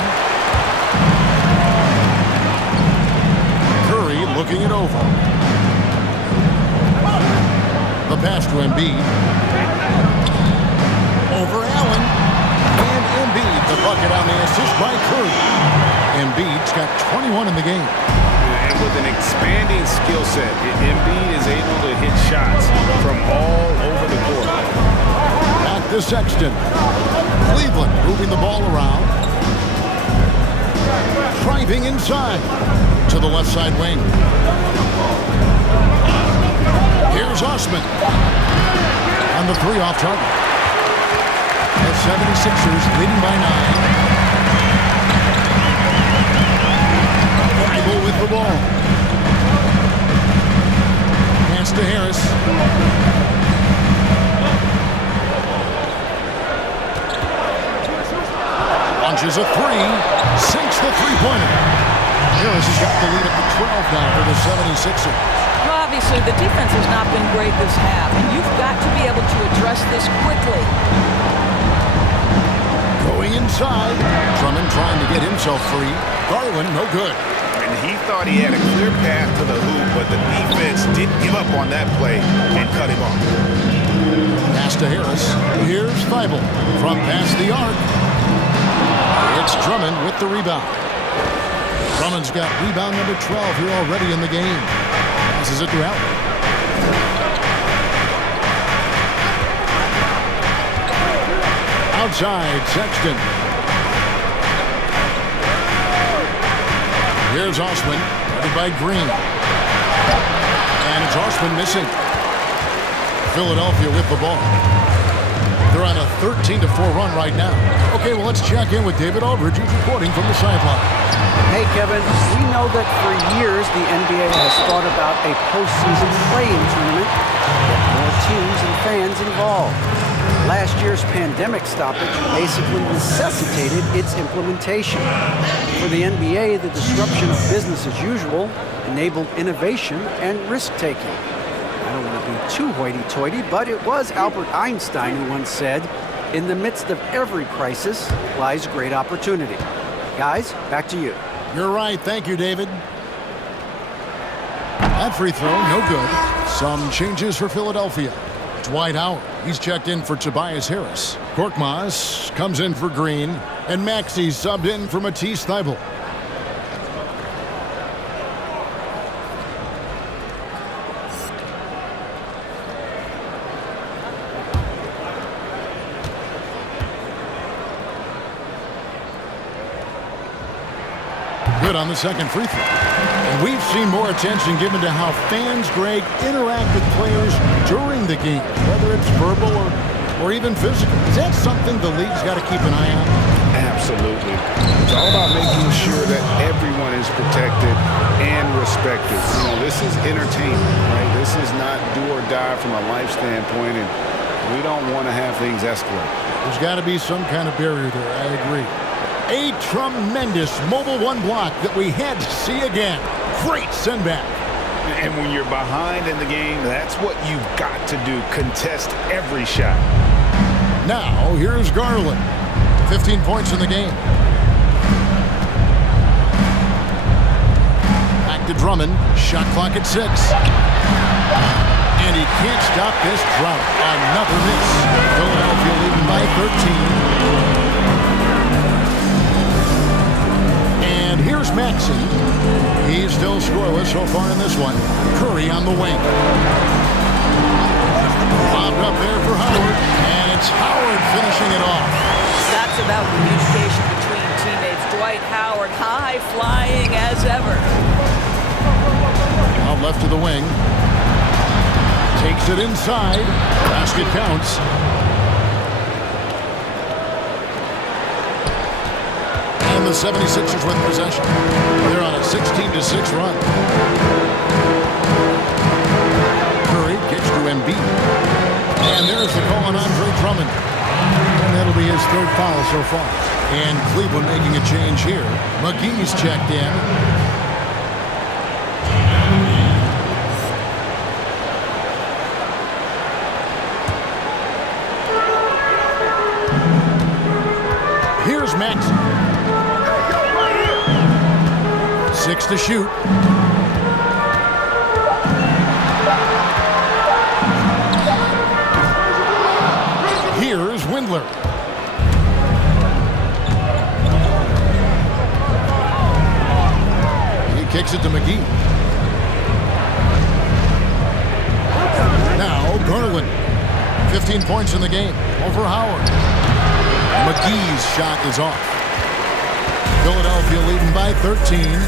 Curry looking it over. The pass to Embiid. Over Allen. And Embiid, the bucket on the assist by Curry. Embiid's got 21 in the game. And with an expanding skill set, Embiid is able to hit shots from all over the court. Back to Sexton. Cleveland moving the ball around. Driving inside to the left side wing. Here's Osman. On the 3 off target. The 76ers leading by 9. Bible with the ball. Pass to Harris. Launches a 3. Sinks the three-pointer. Harris has got the lead up to 12 now for the 76ers. Well, obviously, the defense has not been great this half, and you've got to be able to address this quickly. Moody inside. Drummond trying to get himself free. Garland, no good. And he thought he had a clear path to the hoop, but the defense didn't give up on that play and cut him off. Pass to Harris. Here's Thibault from past the arc. It's Drummond with the rebound. Drummond's got rebound number 12 here already in the game. Passes it to Allen. Outside, Sexton. Here's Osman, headed by Green. And it's Osman missing. Philadelphia with the ball. They're on a 13-4 run right now. Okay, well, let's check in with David Aldridge, who's reporting from the sideline. Hey, Kevin, we know that for years the NBA has thought about a postseason play-in tournament with more teams and fans involved. Last year's pandemic stoppage basically necessitated its implementation. For the NBA, the disruption of business as usual enabled innovation and risk-taking. I don't want to be too hoity-toity, but it was Albert Einstein who once said, "In the midst of every crisis lies great opportunity." Guys, back to you. You're right. Thank you, David. That free throw, no good. Some changes for Philadelphia. Dwight Howard, he's checked in for Tobias Harris. Korkmaz comes in for Green. And Maxey subbed in for Matisse Thybulle. Good on the second free throw. And we've seen more attention given to how fans, Greg, interact with players during the game, whether it's verbal or even physical. Is that something the league's got to keep an eye on? Absolutely. It's all about making sure that everyone is protected and respected. You know, this is entertainment, right? This is not do or die from a life standpoint, and we don't want to have things escalate. There's got to be some kind of barrier there. I agree. A tremendous Mobile One block that we had to see again. Great send back. And when you're behind in the game, that's what you've got to do. Contest every shot. Now, here's Garland. 15 points in the game. Back to Drummond. Shot clock at 6. And he can't stop this drought. Another miss. Philadelphia leading by 13. And here's Maxey. He's still scoreless so far in this one. Curry on the wing. Bobbed up there for Howard. And it's Howard finishing it off. That's about communication between teammates. Dwight Howard, high flying as ever. Out left to the wing. Takes it inside. Basket counts. And the 76ers with possession. They're on a 16-6 run. Curry kicks to Embiid. And there's the call on Andre Drummond. And that'll be his third foul so far. And Cleveland making a change here. McGee's checked in. Here's Maxey. 6 to shoot. Here's Windler. He kicks it to McGee. Now Garland. 15 points in the game over Howard. McGee's shot is off. Philadelphia leading by 13.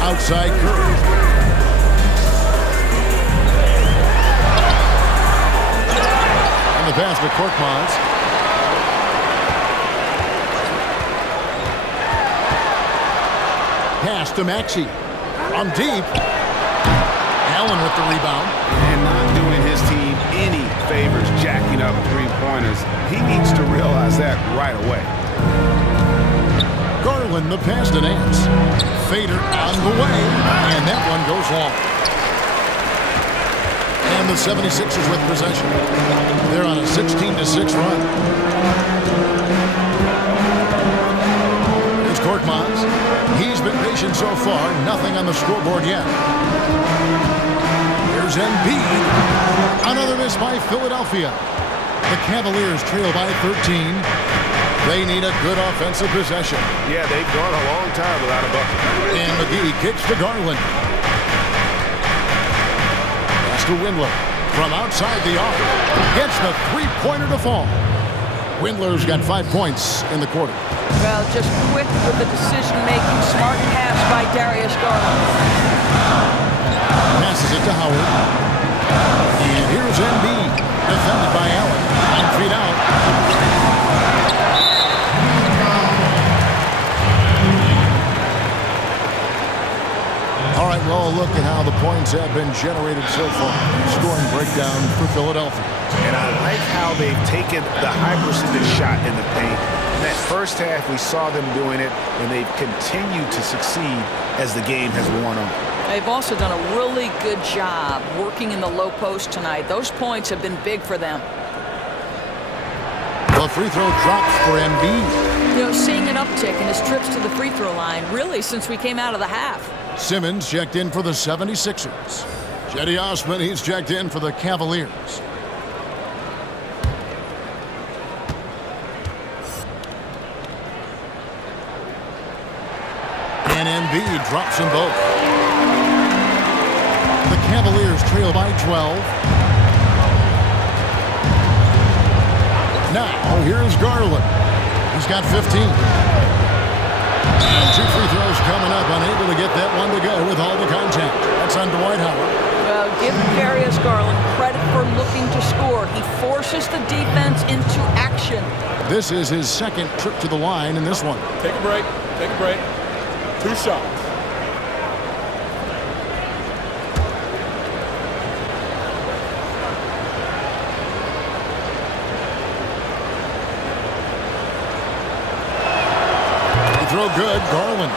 Outside Curry. And the pass to Korkmaz. Pass to Maxey. On deep. Allen with the rebound. And not doing his team any favors jacking up three-pointers. He needs to realize that right away. Garland, the pass to Nance. Fader on the way, and that one goes long. And the 76ers with possession. They're on a 16-6 run. Here's Korkmaz. He's been patient so far. Nothing on the scoreboard yet. Here's Embiid. Another miss by Philadelphia. The Cavaliers trail by 13. They need a good offensive possession. Yeah, they've gone a long time without a bucket. And McGee kicks to Garland. Pass to Windler. From outside the arc. Gets the three-pointer to fall. Windler's got 5 points in the quarter. Well, just quick with the decision-making. Smart pass by Darius Garland. Passes it to Howard. And here's Embiid. Defended by Allen. 9 feet out. All right, well, look at how the points have been generated so far. Scoring breakdown for Philadelphia. And I like how they've taken the high percentage shot in the paint. In that first half, we saw them doing it, and they've continued to succeed as the game has worn on. They've also done a really good job working in the low post tonight. Those points have been big for them. The free throw drops for Embiid. You know, seeing an uptick in his trips to the free throw line, really, since we came out of the half. Simmons checked in for the 76ers. Cedi Osman, he's checked in for the Cavaliers. And Embiid drops them both. The Cavaliers trail by 12. Now, here's Garland. He's got 15. And 2 free throws coming up. Unable to get that one to go with all the contact. That's on Dwight Howard. Well, give Darius Garland credit for looking to score. He forces the defense into action. This is his second trip to the line in this one. Take a break. Take a break. 2 shots. Throw good, Garland.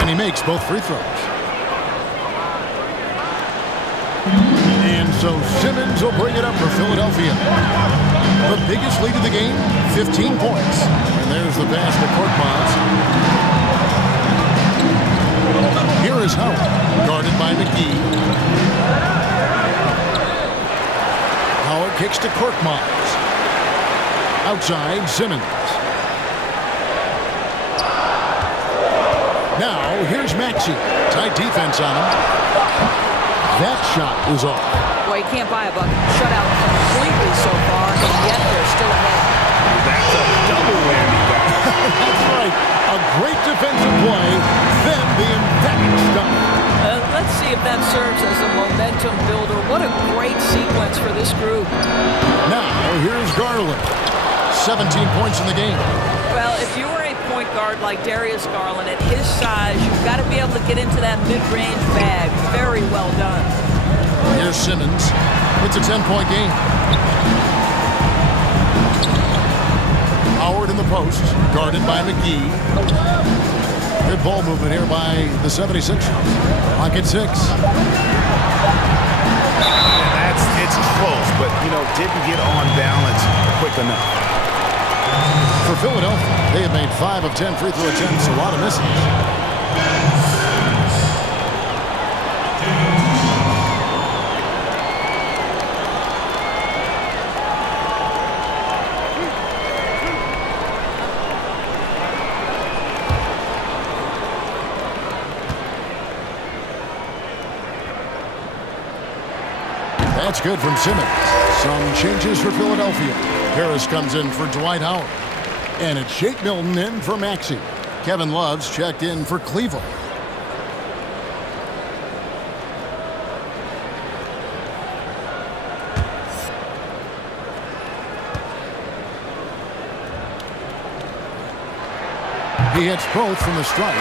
And he makes both free throws. And so Simmons will bring it up for Philadelphia. The biggest lead of the game, 15 points. And there's the pass to Korkmaz. Here is Howard, guarded by McGee. Howard kicks to Korkmaz. Outside, Simmons. Now, here's Maxey. Tight defense on him. That shot is off. Well, you can't buy a bucket. Shut out completely so far, and yet they're still ahead. That's a double whammy, guys. That's right. A great defensive play, then the emphatic stop. Let's see if that serves as a momentum builder. What a great sequence for this group. Now, here's Garland. 17 points in the game. Well, if you were a point guard like Darius Garland, at his size, you've got to be able to get into that mid-range bag. Very well done. Here's Simmons. It's a 10-point game. Howard in the post, guarded by McGee. Good ball movement here by the 76ers. Clock at 6. It's close, but, didn't get on balance quick enough. For Philadelphia, they have made 5 of 10 free throw attempts, a lot of misses. That's good from Simmons. Some changes for Philadelphia. Harris comes in for Dwight Howard. And it's Shake Milton in for Maxey. Kevin Love's checked in for Cleveland. He hits both from the strike.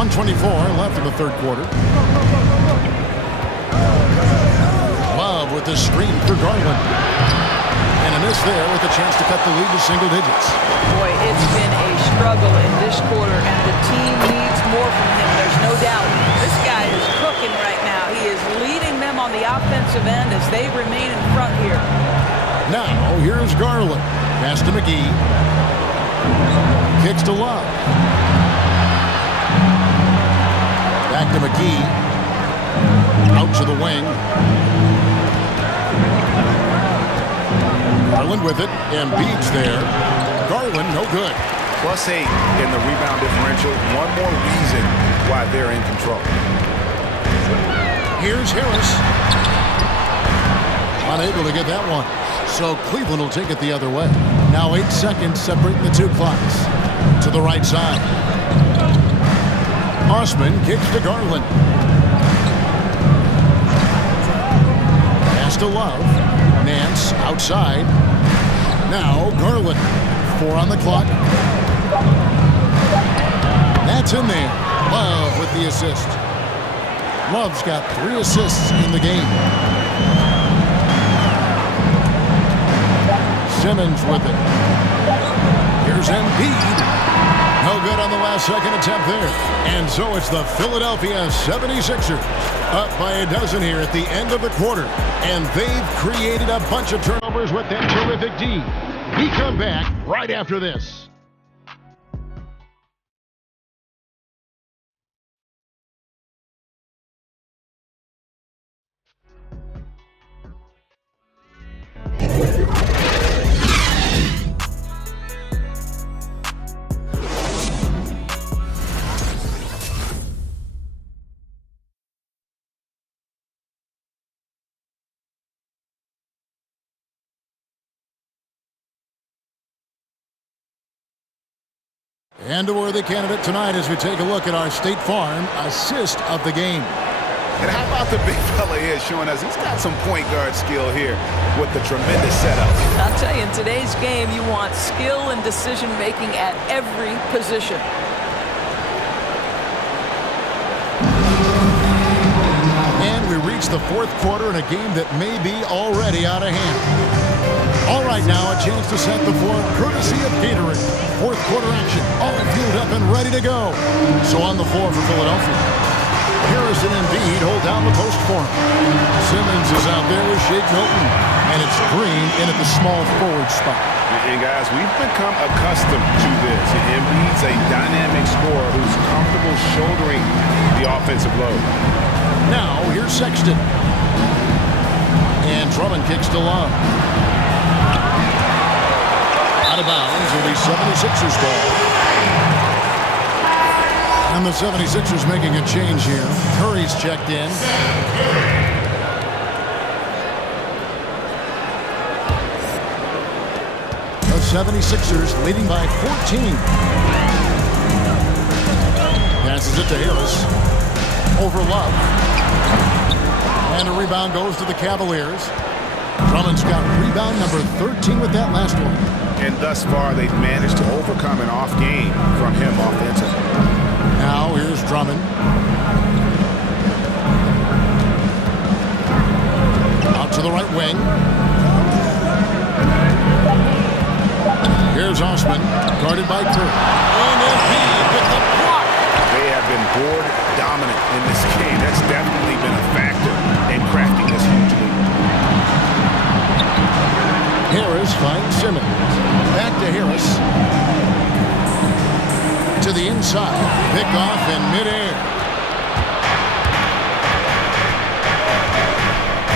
1:24 left in the third quarter. Love with the screen for Garland. And a miss there with a chance to cut the lead to single digits. Boy, it's been a struggle in this quarter, and the team needs more from him. There's no doubt. This guy is cooking right now. He is leading them on the offensive end as they remain in front here. Now, here's Garland. Pass to McGee. Kicks to Love. Back to McGee. Out to the wing. Garland with it. Embiid's there. Garland, no good. +8 in the rebound differential. One more reason why they're in control. Here's Harris. Unable to get that one. So Cleveland will take it the other way. Now 8 seconds separating the two clocks. To the right side. Osman kicks to Garland. Pass to Love. Nance outside. Now Garland. 4 on the clock. That's in there. Love with the assist. Love's got 3 assists in the game. Simmons with it. Here's Embiid. No good on the last second attempt there. And so it's the Philadelphia 76ers up by a dozen here at the end of the quarter. And they've created a bunch of turnovers with that terrific D. We come back right after this. And a worthy candidate tonight as we take a look at our State Farm assist of the game. And how about the big fella here showing us he's got some point guard skill here with the tremendous setup. I'll tell you, in today's game, you want skill and decision-making at every position. And we reach the fourth quarter in a game that may be already out of hand. All right, now a chance to set the floor courtesy of Gatorade. Fourth quarter action, all fueled up and ready to go. So on the floor for Philadelphia. Harris and Embiid hold down the post for him. Simmons is out there with Shake Milton. And it's Green in at the small forward spot. And guys, we've become accustomed to this. Embiid's a dynamic scorer who's comfortable shouldering the offensive load. Now, here's Sexton. And Drummond kicks to Love. Out of bounds, it'll be 76ers ball. And the 76ers making a change here. Curry's checked in. The 76ers leading by 14. Passes it to Harris. Over Love. And a rebound goes to the Cavaliers. Drummond's got rebound number 13 with that last one. And thus far, they've managed to overcome an off game from him offensively. Now, here's Drummond. Out to the right wing. Here's Osman, guarded by Curry. And Embiid with the block. They have been board dominant in this game. That's definitely been a factor in crafting this huge lead. Harris finds Simmons. Back to Harris. To the inside. Pick off in midair.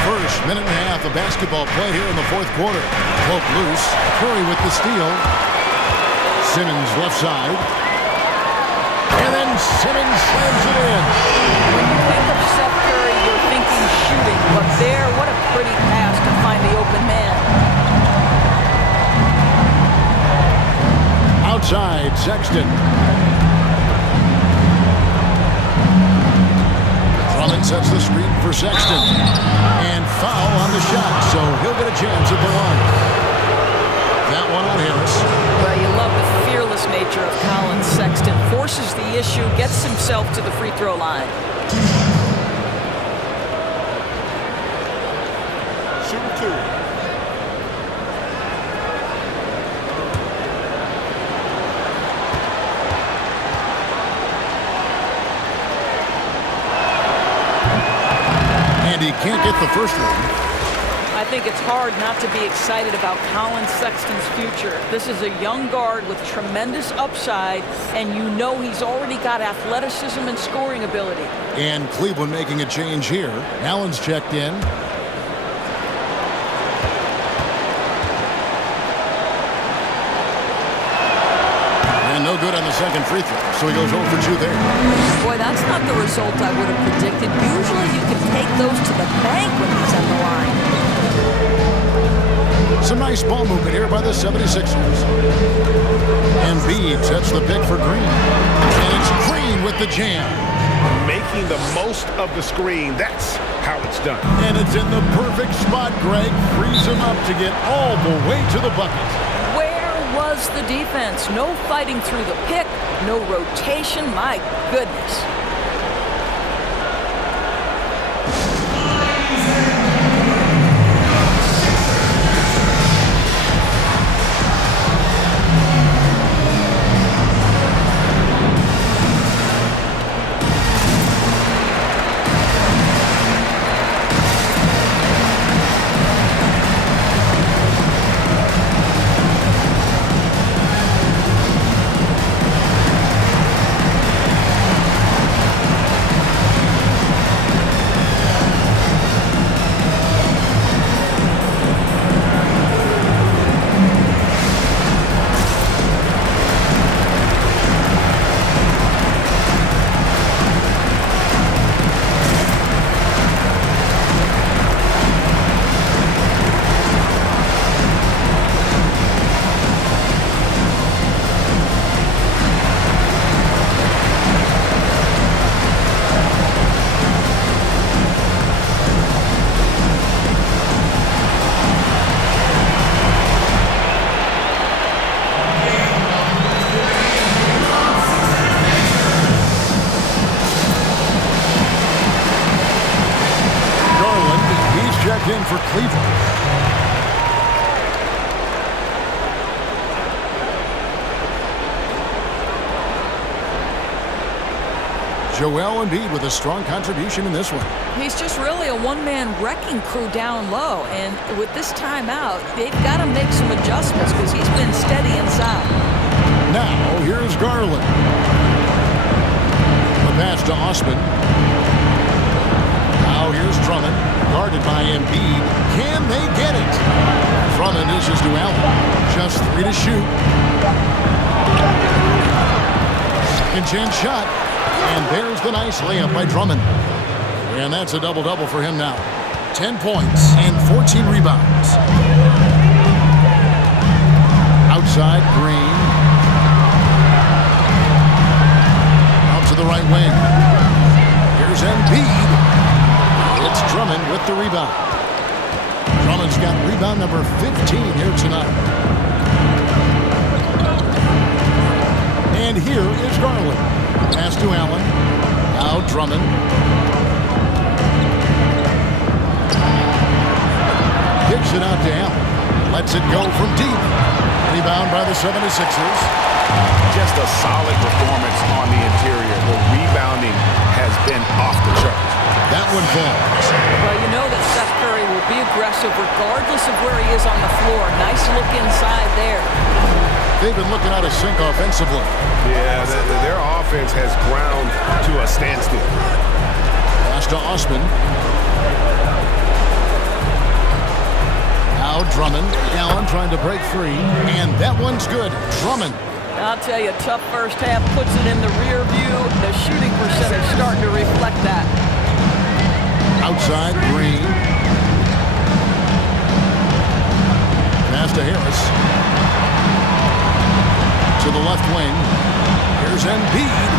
First minute and a half of basketball played here in the fourth quarter. Cloak loose. Curry with the steal. Simmons left side. And then Simmons slams it in. When you think of Seth Curry, you're thinking shooting. But there, what a pretty pass to find the open man. Outside, Sexton. Drummond sets the screen for Sexton. And foul on the shot, so he'll get a chance at the line. That one on Harris. Well, you love the fearless nature nature of Colin Sexton. Forces the issue, gets himself to the free throw line. Shooter 2. And he can't get the first one. I think it's hard not to be excited about Colin Sexton's future. This is a young guard with tremendous upside, and you know he's already got athleticism and scoring ability. And Cleveland making a change here. Allen's checked in. And no good on the second free throw, so he goes 0 for 2 there. Boy, that's not the result I would have predicted. Usually you can take those to the bank when he's on the line. Some nice ball movement here by the 76ers. Embiid sets the pick for Green. And it's Green with the jam. Making the most of the screen. That's how it's done. And it's in the perfect spot, Greg. Frees him up to get all the way to the bucket. Where was the defense? No fighting through the pick, no rotation. My goodness. In for Cleveland. Joel Embiid with a strong contribution in this one. He's just really a one-man wrecking crew down low, and with this timeout, they've got to make some adjustments because he's been steady inside. Now, here's Garland. The pass to Osman. Now here's Drummond, guarded by Embiid. Can they get it? Drummond dishes to Allen. Just 3 to shoot. Second chance shot. And there's the nice layup by Drummond. And that's a double-double for him now. 10 points and 14 rebounds. Outside, Green. Out to the right wing. Here's Embiid. It's Drummond with the rebound. Drummond's got rebound number 15 here tonight. And here is Garland. Pass to Allen. Now Drummond. Kicks it out to Allen. Lets it go from deep. Rebound by the 76ers. Just a solid performance on the interior. The rebounding has been off the charts. That one falls. Well, you know that Seth Curry will be aggressive regardless of where he is on the floor. Nice look inside there. They've been looking out of sync offensively. Yeah, their offense has ground to a standstill. Pass to Osman. Now Drummond. Allen trying to break free. And that one's good. Drummond. I'll tell you, tough first half puts it in the rear view. The shooting percentage starting to reflect that. Outside, Green. Pass to Harris. To the left wing. Here's Embiid.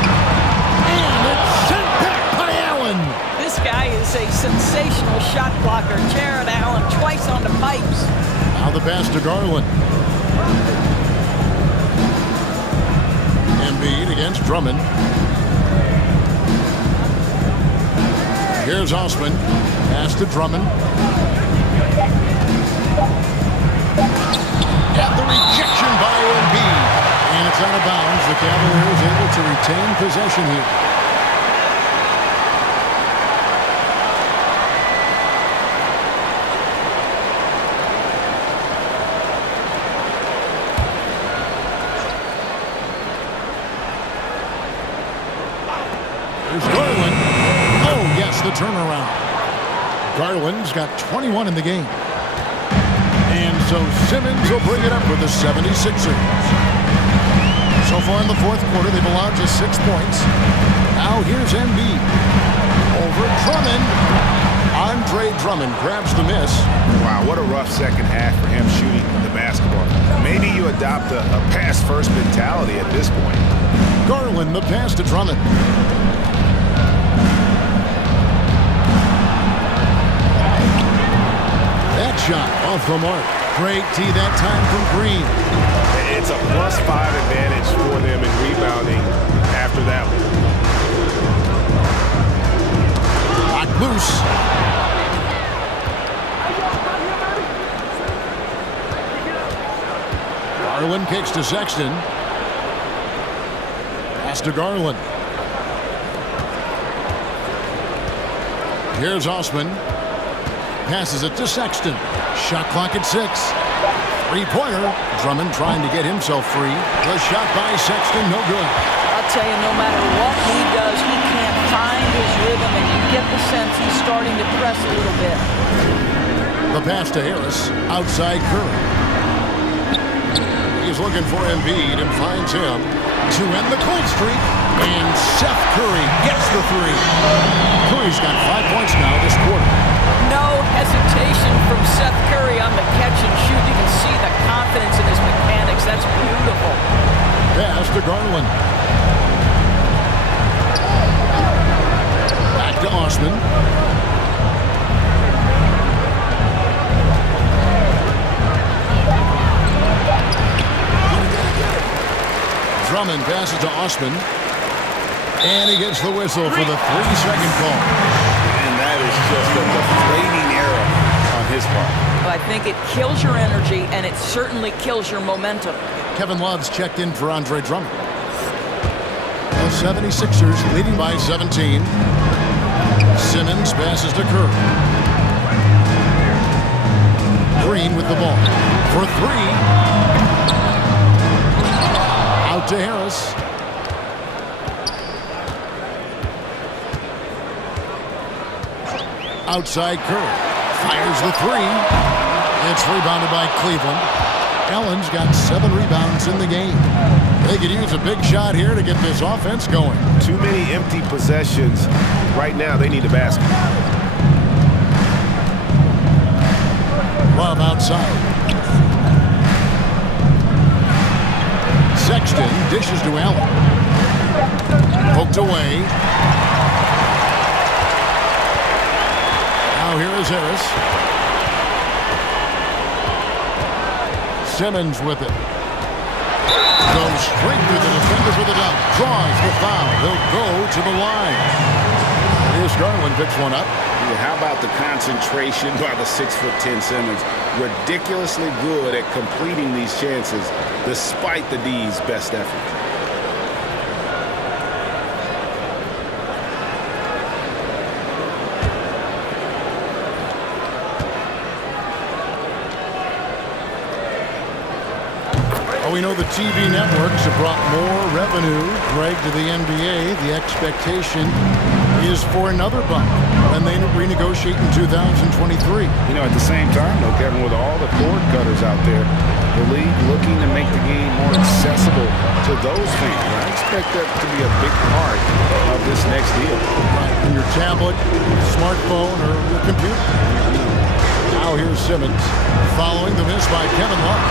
And it's sent back by Allen. This guy is a sensational shot blocker. Jared Allen twice on the pipes. Now the pass to Garland. Embiid against Drummond. Here's Osman. Pass to Drummond. And the rejection by Embiid. And it's out of bounds. The Cavaliers able to retain possession here. There's Garland. Oh, yes, the turnaround. Garland's got 21 in the game. And so Simmons will bring it up for the 76ers. So far in the fourth quarter, they've allowed just 6 points. Now here's Embiid. Over Drummond. Andre Drummond grabs the miss. Wow, what a rough second half for him shooting the basketball. Maybe you adopt a pass-first mentality at this point. Garland, the pass to Drummond. That shot off the mark. Great tee that time from Green. It's a +5 advantage for them in rebounding after that one. Locked loose. Garland kicks to Sexton. Pass to Garland. Here's Osman. Passes it to Sexton. Shot clock at 6. Three-pointer. Drummond trying to get himself free. The shot by Sexton, no good. I'll tell you, no matter what he does, he can't find his rhythm, and you get the sense he's starting to press a little bit. The pass to Harris. Outside Curry. He's looking for Embiid and finds him to end the cold streak. And Seth Curry gets the three. Curry's got 5 points now this quarter. No hesitation from Seth Curry on the catch and shoot. You can see the confidence in his mechanics. That's beautiful. Pass to Garland. Back to Osman. Drummond passes to Osman. And he gets the whistle for the 3-second call. And that is just a deflating error on his part. Well, I think it kills your energy, and it certainly kills your momentum. Kevin Love's checked in for Andre Drummond. The 76ers leading by 17. Simmons passes to Curry. Green with the ball. For 3. Out to Harris. Outside Curry. Fires the 3. It's rebounded by Cleveland. Allen's got 7 rebounds in the game. They could use a big shot here to get this offense going. Too many empty possessions. Right now, they need a basket. Love outside. Sexton dishes to Allen. Poked away. Now here is Harris. Simmons with it. Goes straight through the defender for the dunk. Draws the foul. He'll go to the line. Here's Garland, picks one up. Yeah, how about the concentration by the 6'10" Simmons? Ridiculously good at completing these chances despite the D's best effort. We know the TV networks have brought more revenue, Greg, to the NBA. The expectation is for another bump when they renegotiate in 2023. You know, at the same time, though, Kevin, with all the cord cutters out there, the league looking to make the game more accessible to those fans. I expect that to be a big part of this next deal. Right, on your tablet, smartphone, or your computer. Now here's Simmons following the miss by Kevin Love.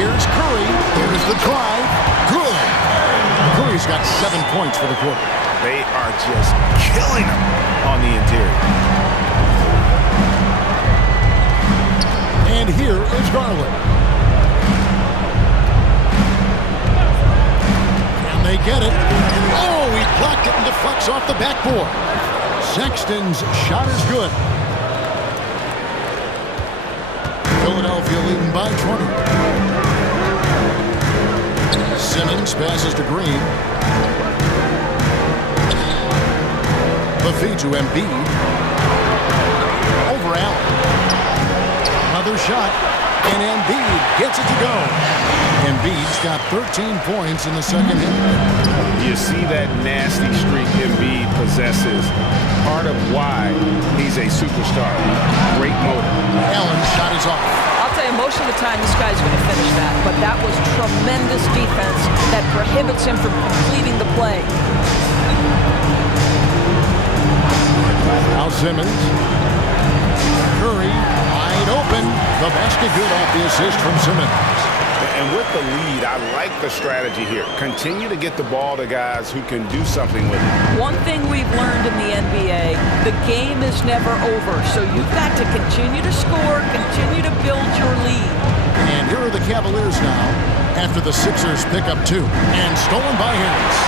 Here's Curry. Here's the drive. Good. Curry's got 7 points for the quarter. They are just killing him on the interior. And here is Garland. They get it. Oh, he blocked it and deflects off the backboard. Sexton's shot is good. Philadelphia leading by 20. Simmons passes to Green. The feed to Embiid. Over Allen. Another shot. And Embiid gets it to go. Embiid's got 13 points in the second half. You see that nasty streak Embiid possesses. Part of why he's a superstar. Great motor. Allen's shot is off. I'll tell you, most of the time this guy's going to finish that, but that was tremendous defense that prohibits him from completing the play. Now Simmons. Curry wide open. The basket good off the assist from Simmons. And with the lead, I like the strategy here. Continue to get the ball to guys who can do something with it. One thing we've learned in the NBA, the game is never over. So you've got to continue to score, continue to build your lead. And here are the Cavaliers now after the Sixers pick up 2. And stolen by Harris.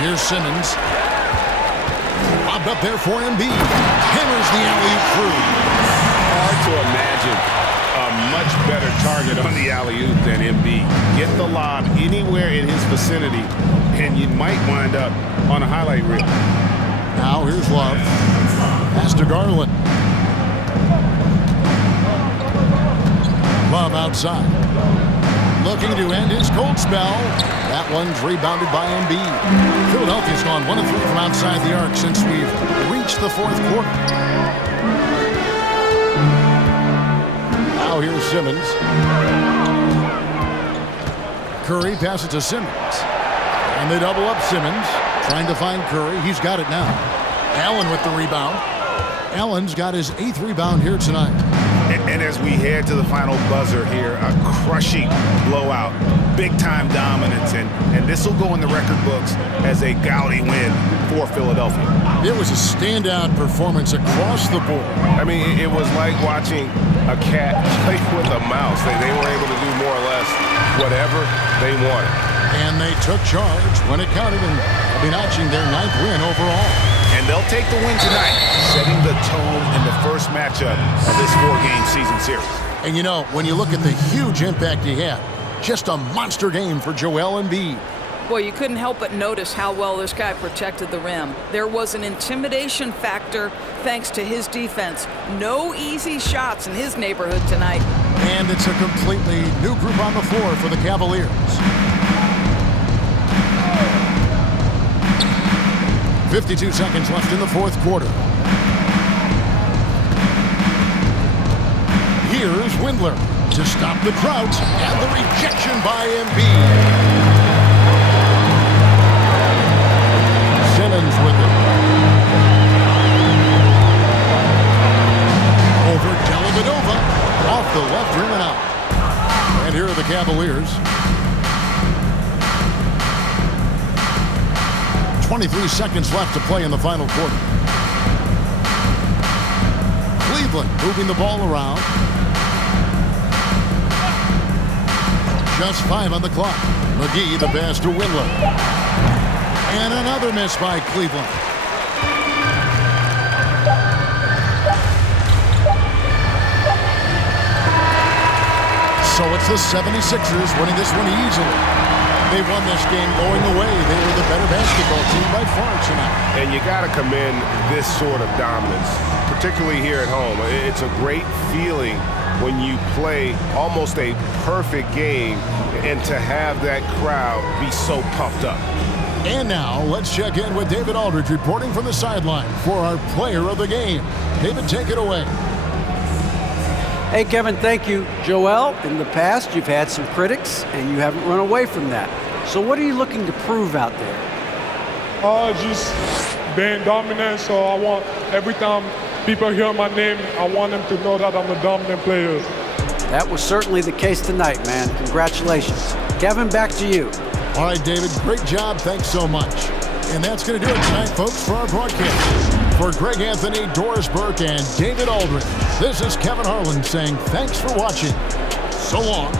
Here's Simmons. Lobbed up there for Embiid. Hammers the alley-oop through. Hard to imagine a much better target on the alley-oop than Embiid. Get the lob anywhere in his vicinity, and you might wind up on a highlight reel. Now here's Love. Pass to Garland. Love outside. Looking to end his cold spell. That one's rebounded by Embiid. Philadelphia's gone 1 of 3 from outside the arc since we've reached the fourth quarter. Now here's Simmons. Curry passes to Simmons. And they double up Simmons. Trying to find Curry. He's got it now. Allen with the rebound. Allen's got his 8th rebound here tonight. And as we head to the final buzzer here, a crushing blowout, big-time dominance, and this will go in the record books as a gaudy win for Philadelphia. It was a standout performance across the board. I mean, it was like watching a cat play with a mouse. They were able to do more or less whatever they wanted. And they took charge when it counted, and they'll be notching their 9th win overall. And they'll take the win tonight, setting the tone in the first matchup of this 4-game season series. And you know, when you look at the huge impact he had, just a monster game for Joel Embiid. Boy, you couldn't help but notice how well this guy protected the rim. There was an intimidation factor thanks to his defense. No easy shots in his neighborhood tonight. And it's a completely new group on the floor for the Cavaliers. 52 seconds left in the fourth quarter. Here's Windler to stop the drought, and the rejection by Embiid. Simmons with it. Over Dellavedova, off the left rim and out. And here are the Cavaliers. 23 seconds left to play in the final quarter. Cleveland moving the ball around. Just 5 on the clock. McGee the pass to Windler. And another miss by Cleveland. So it's the 76ers winning this one easily. They won this game going away. They were the better basketball team by far tonight. And you got to commend this sort of dominance, particularly here at home. It's a great feeling when you play almost a perfect game and to have that crowd be so pumped up. And now let's check in with David Aldridge reporting from the sideline for our player of the game. David, take it away. Hey, Kevin, thank you. Joel, in the past, you've had some critics, and you haven't run away from that. So what are you looking to prove out there? Just being dominant, so I want, every time people hear my name, I want them to know that I'm a dominant player. That was certainly the case tonight, man. Congratulations. Kevin, back to you. All right, David, great job. Thanks so much. And that's going to do it tonight, folks, for our broadcast. For Greg Anthony, Doris Burke, and David Aldridge, this is Kevin Harlan saying thanks for watching. So long.